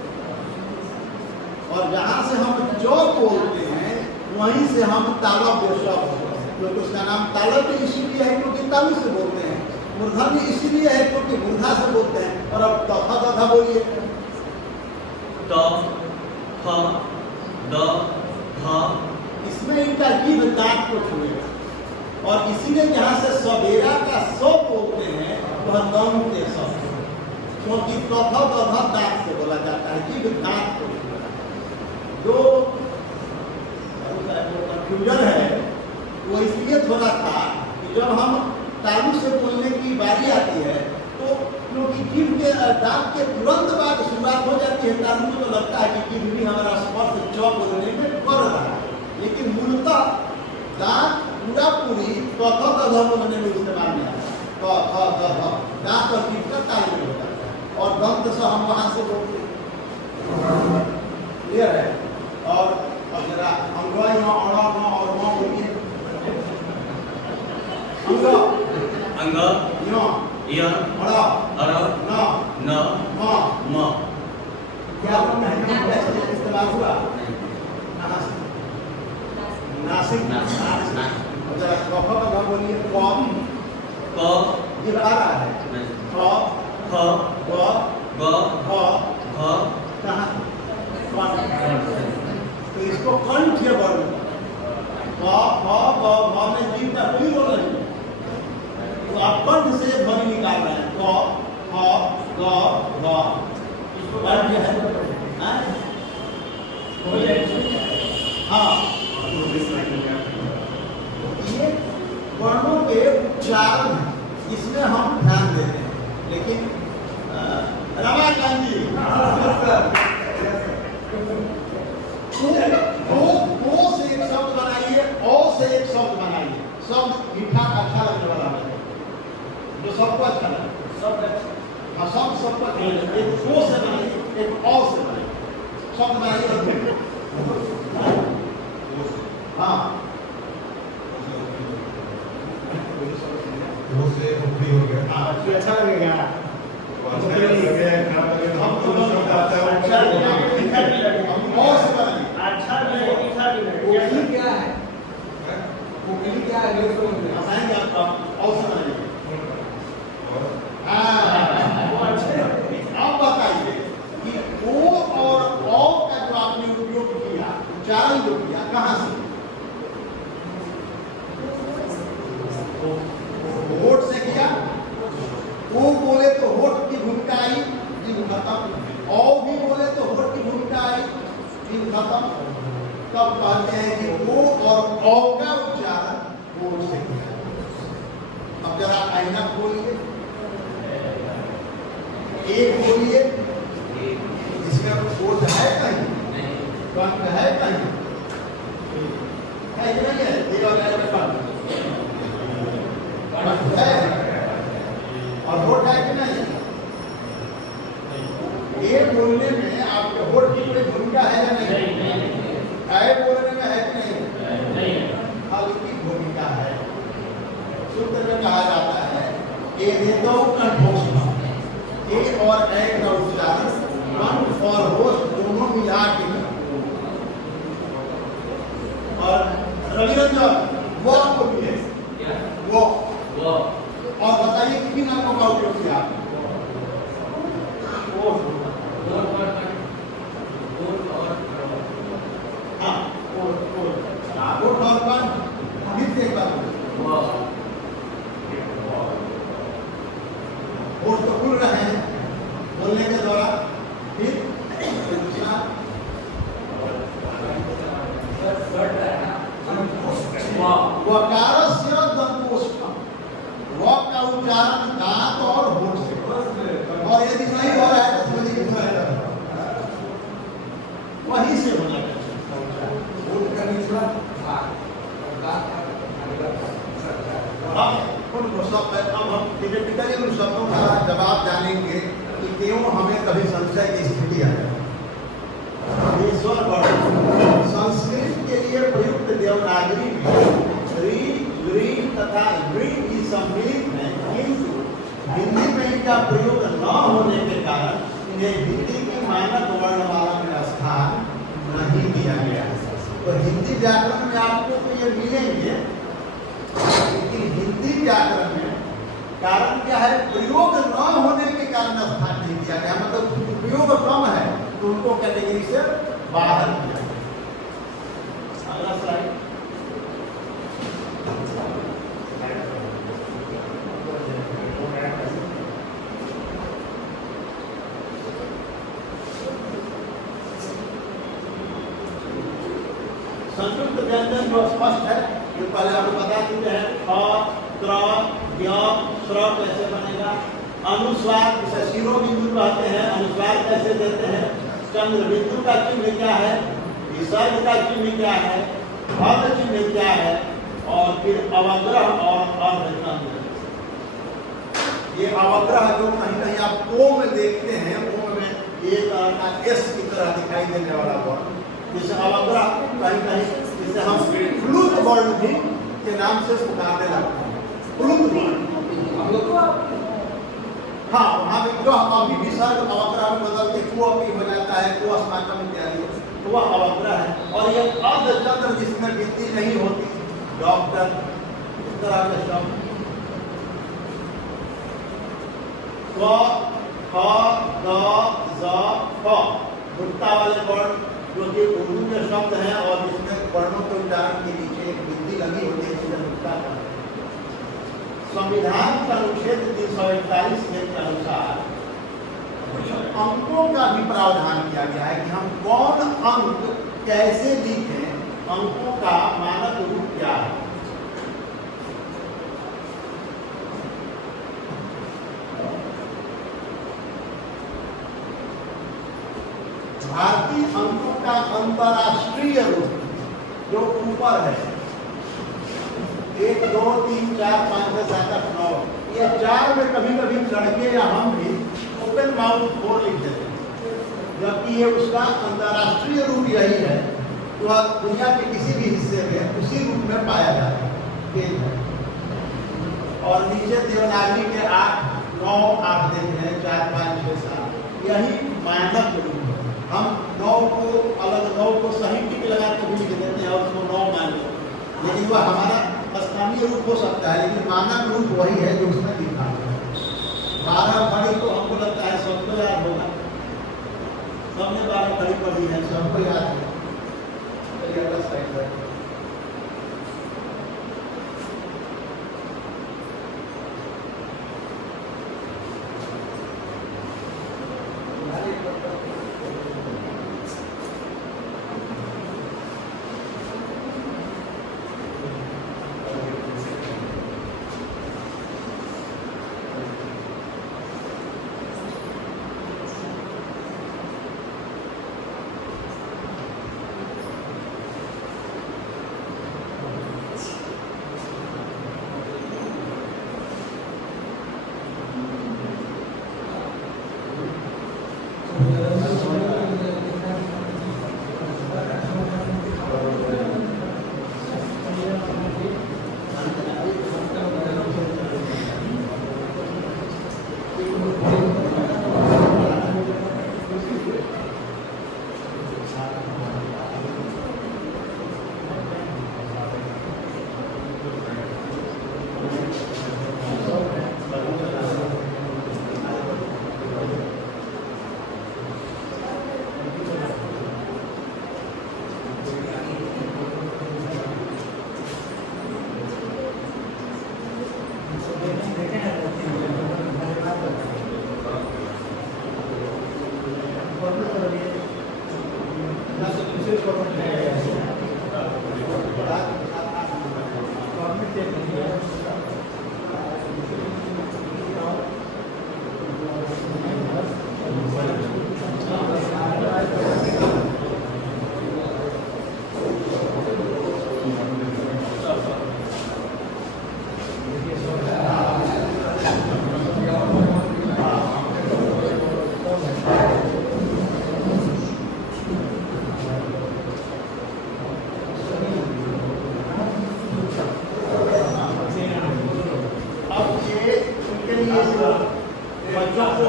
और जहाँ से हम जो बोलते हैं वहीं से हम तालब श बोलते हैं। क्योंकि उसका नाम तालब इसीलिए है क्योंकि तालु से बोलते हैं। मूर्धन इसीलिए है क्योंकि मूर्धा से बोलते हैं। और अब तथा तथा बोलिए। त थ द ध। इसमें इनका जीव दांत को छुएगा और इसीलिए जहाँ से सवेरा का सो बोलते हैं वह दम के सो, क्योंकि तथा तथा दांत से बोला जाता है। जीव दांत को जो कंफ्यूजन है वो इसलिए थोड़ा था कि जब हम तालु से बोलने की बारी आती है तो क्योंकि जीव के दांत के तुरंत बाद शुरुआत हो जाती है तालु में, तो लगता है कि जीव भी हमारा स्पर्श च बोलने में कर रहा है। लेकिन मूलतः दांत पूरा पूरी तथा तथा बोलने में इस्तेमाल में आता है। दांत और जीभ का ताल में होता है और दंत से हम वहां से बोलते हैं। क्लियर है? और अब जरा हम और मां बोलिए। अंग य अर न म। क्या इस्तेमाल हुआ? नासिक। जरा कफ का बोलिए। कम क ये आ रहा है। ख ख ग ग घ घ कहाँ? तो इसको कंठ वर्ण में जीव का कोई रोल नहीं। तो आप कंठ से ध्वनि निकाल रहे हैं। क ख ग घ इसको कंठ है। हाँ, ये वर्णों के उच्चारण है, इसमें हम ध्यान देते हैं। लेकिन रमाकांत जी ओ से एक शब्द बनाइए, ओ से एक शब्द बनाइए। शब्द मीठा अच्छा लगने वाला है, जो सबको अच्छा लगे। हाँ, सबको अच्छा लगे। एक ओ से बनाइए, एक ओ से बनाइए। शब्द बनाइए। हाँ, वो से ऊपरी हो गया। हाँ, अच्छा लगेगा। अब बताइए कि ओ और औ का जो आपने उपयोग किया, उच्चारण जो किया, कहाँ से? होठ से किया। ओ बोले तो होठ की भूमिका आई, जीव खत्म। औ भी बोले तो होठ की भूमिका आई, जीव खत्म। तब कहते हैं कि ओ और औ का उच्चारण होठ से किया। अब जरा आईना बोलिए, एक बोलिए। इसमें ओठ है कहीं? कंठ है कहीं? है कि नहीं है? एक और है और होठ है कि नहीं? ये बोलने में आपके होठ की कोई भूमिका है या नहीं? है बोलने में है कि नहीं? हल्की भूमिका है। सूत्र में कहा जाता है ए दो कंठोष्ठ, ए और ए का उच्चारण कंठ और होठ दोनों मिला के। और रविरंजन वो आपको मिले वो और बताइए किन अंकों का उपयोग किया? उच्चारण दांत और होठ से, और यदि नहीं हो रहा है तो समझिए कि वहीं से होना अब हम थियोरेटिकली उन शब्दों का जवाब जानेंगे कि क्यों हमें कभी संशय की स्थिति आ जाए। ईश्वर वर्ण संस्कृत के लिए प्रयुक्त देवनागरी में री, री तथा री की सम्मिलित है, किंतु हिंदी में इनका प्रयोग न होने के कारण इन्हें हिंदी की मानक वर्णमाला में स्थान नहीं दिया गया। तो हिंदी व्याकरण में आपको तो ये मिलेंगे, लेकिन हिंदी व्याकरण में कारण क्या है, प्रयोग न होने के कारण स्थान नहीं दिया गया, मतलब उपयोग कम है तो उनको कैटेगरी से बाहर किया गया। अगला स्लाइड। संयुक्त व्यंजन जो स्पष्ट है, जो पहले आपको बता चुके हैं, ख, त्र, य, श्र कैसे बनेगा, अनुस्वार जिसे शिरो बिंदु कहते हैं, अनुस्वार कैसे देते हैं, चंद्र बिंदु का चिन्ह क्या है, विसर्ग का चिन्ह क्या है, अर्ध चिन्ह क्या है, और फिर अवग्रह और अर्धचंद्र। ये अवग्रह जो कहीं कहीं आप ओम में देखते हैं, ओम में एक का एस की तरह दिखाई देने वाला वर्ण, जिसे अवग्रह कहीं कहीं जिसे हम फ्लूत वर्ण भी के नाम से पुकारने लगते हैं, फ्लूत वर्ण। हाँ, वहाँ भी जो अभी विसर्ग अवग्रह में बदल के को अपनी हो जाता है, को अस्माकम इत्यादि, तो वह अवग्रह है। और ये अर्धचंद्र जिसमें वृद्धि नहीं होती, डॉक्टर, इस तरह के शब्द क, ख, ग, ज, फ, नुक्ता वाले वर्ण जो कि उर्दू के शब्द हैं और जिसमें वर्णों के उच्चारण के नीचे एक बिंदी लगी होती है, जिसे नुक्ता कहते हैं। संविधान का अनुच्छेद 341 के अनुसार अंकों का भी प्रावधान किया गया है कि हम कौन अंक कैसे लिखें, अंकों का मानक रूप क्या है। भारतीय अंकों का अंतरराष्ट्रीय रूप जो ऊपर है 1, 2, 3, 4, 5, 6, 7, 8, 9, ये 4 में कभी कभी लड़के या हम भी ओपन माउथ 4 लिख देते हैं, जबकि ये उसका अंतरराष्ट्रीय रूप यही है, तो दुनिया के किसी भी हिस्से में उसी रूप में पाया जाता है। और नीचे देवनागरी के 8, 9 आप देखते हैं, 4, 5, 6, 7, यही मानक रूप है। हम 9 को अलग 9 को सही टिक लगा के भी लिख देते हैं और उसको 9 मान लेते हैं, लेकिन वह हमारा स्थानीय रूप हो सकता है, लेकिन मानक रूप वही है जो उसमें लिखा है। 12 खड़ी तो हमको लगता है सबको याद होगा, सबने 12 खड़ी पढ़ी है, सबको याद है। चलिए अगला स्लाइड है।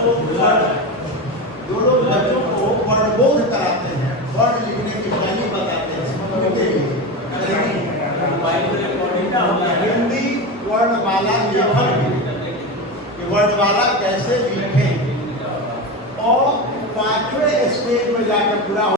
जो लोग बच्चों को वर्णबोध कराते हैं, वर्ण लिखने की शैली बताते हैं, उनके लिए हिंदी वर्णमाला लेखन की वर्णमाला कैसे लिखें और 5वें स्टेज में जाकर पूरा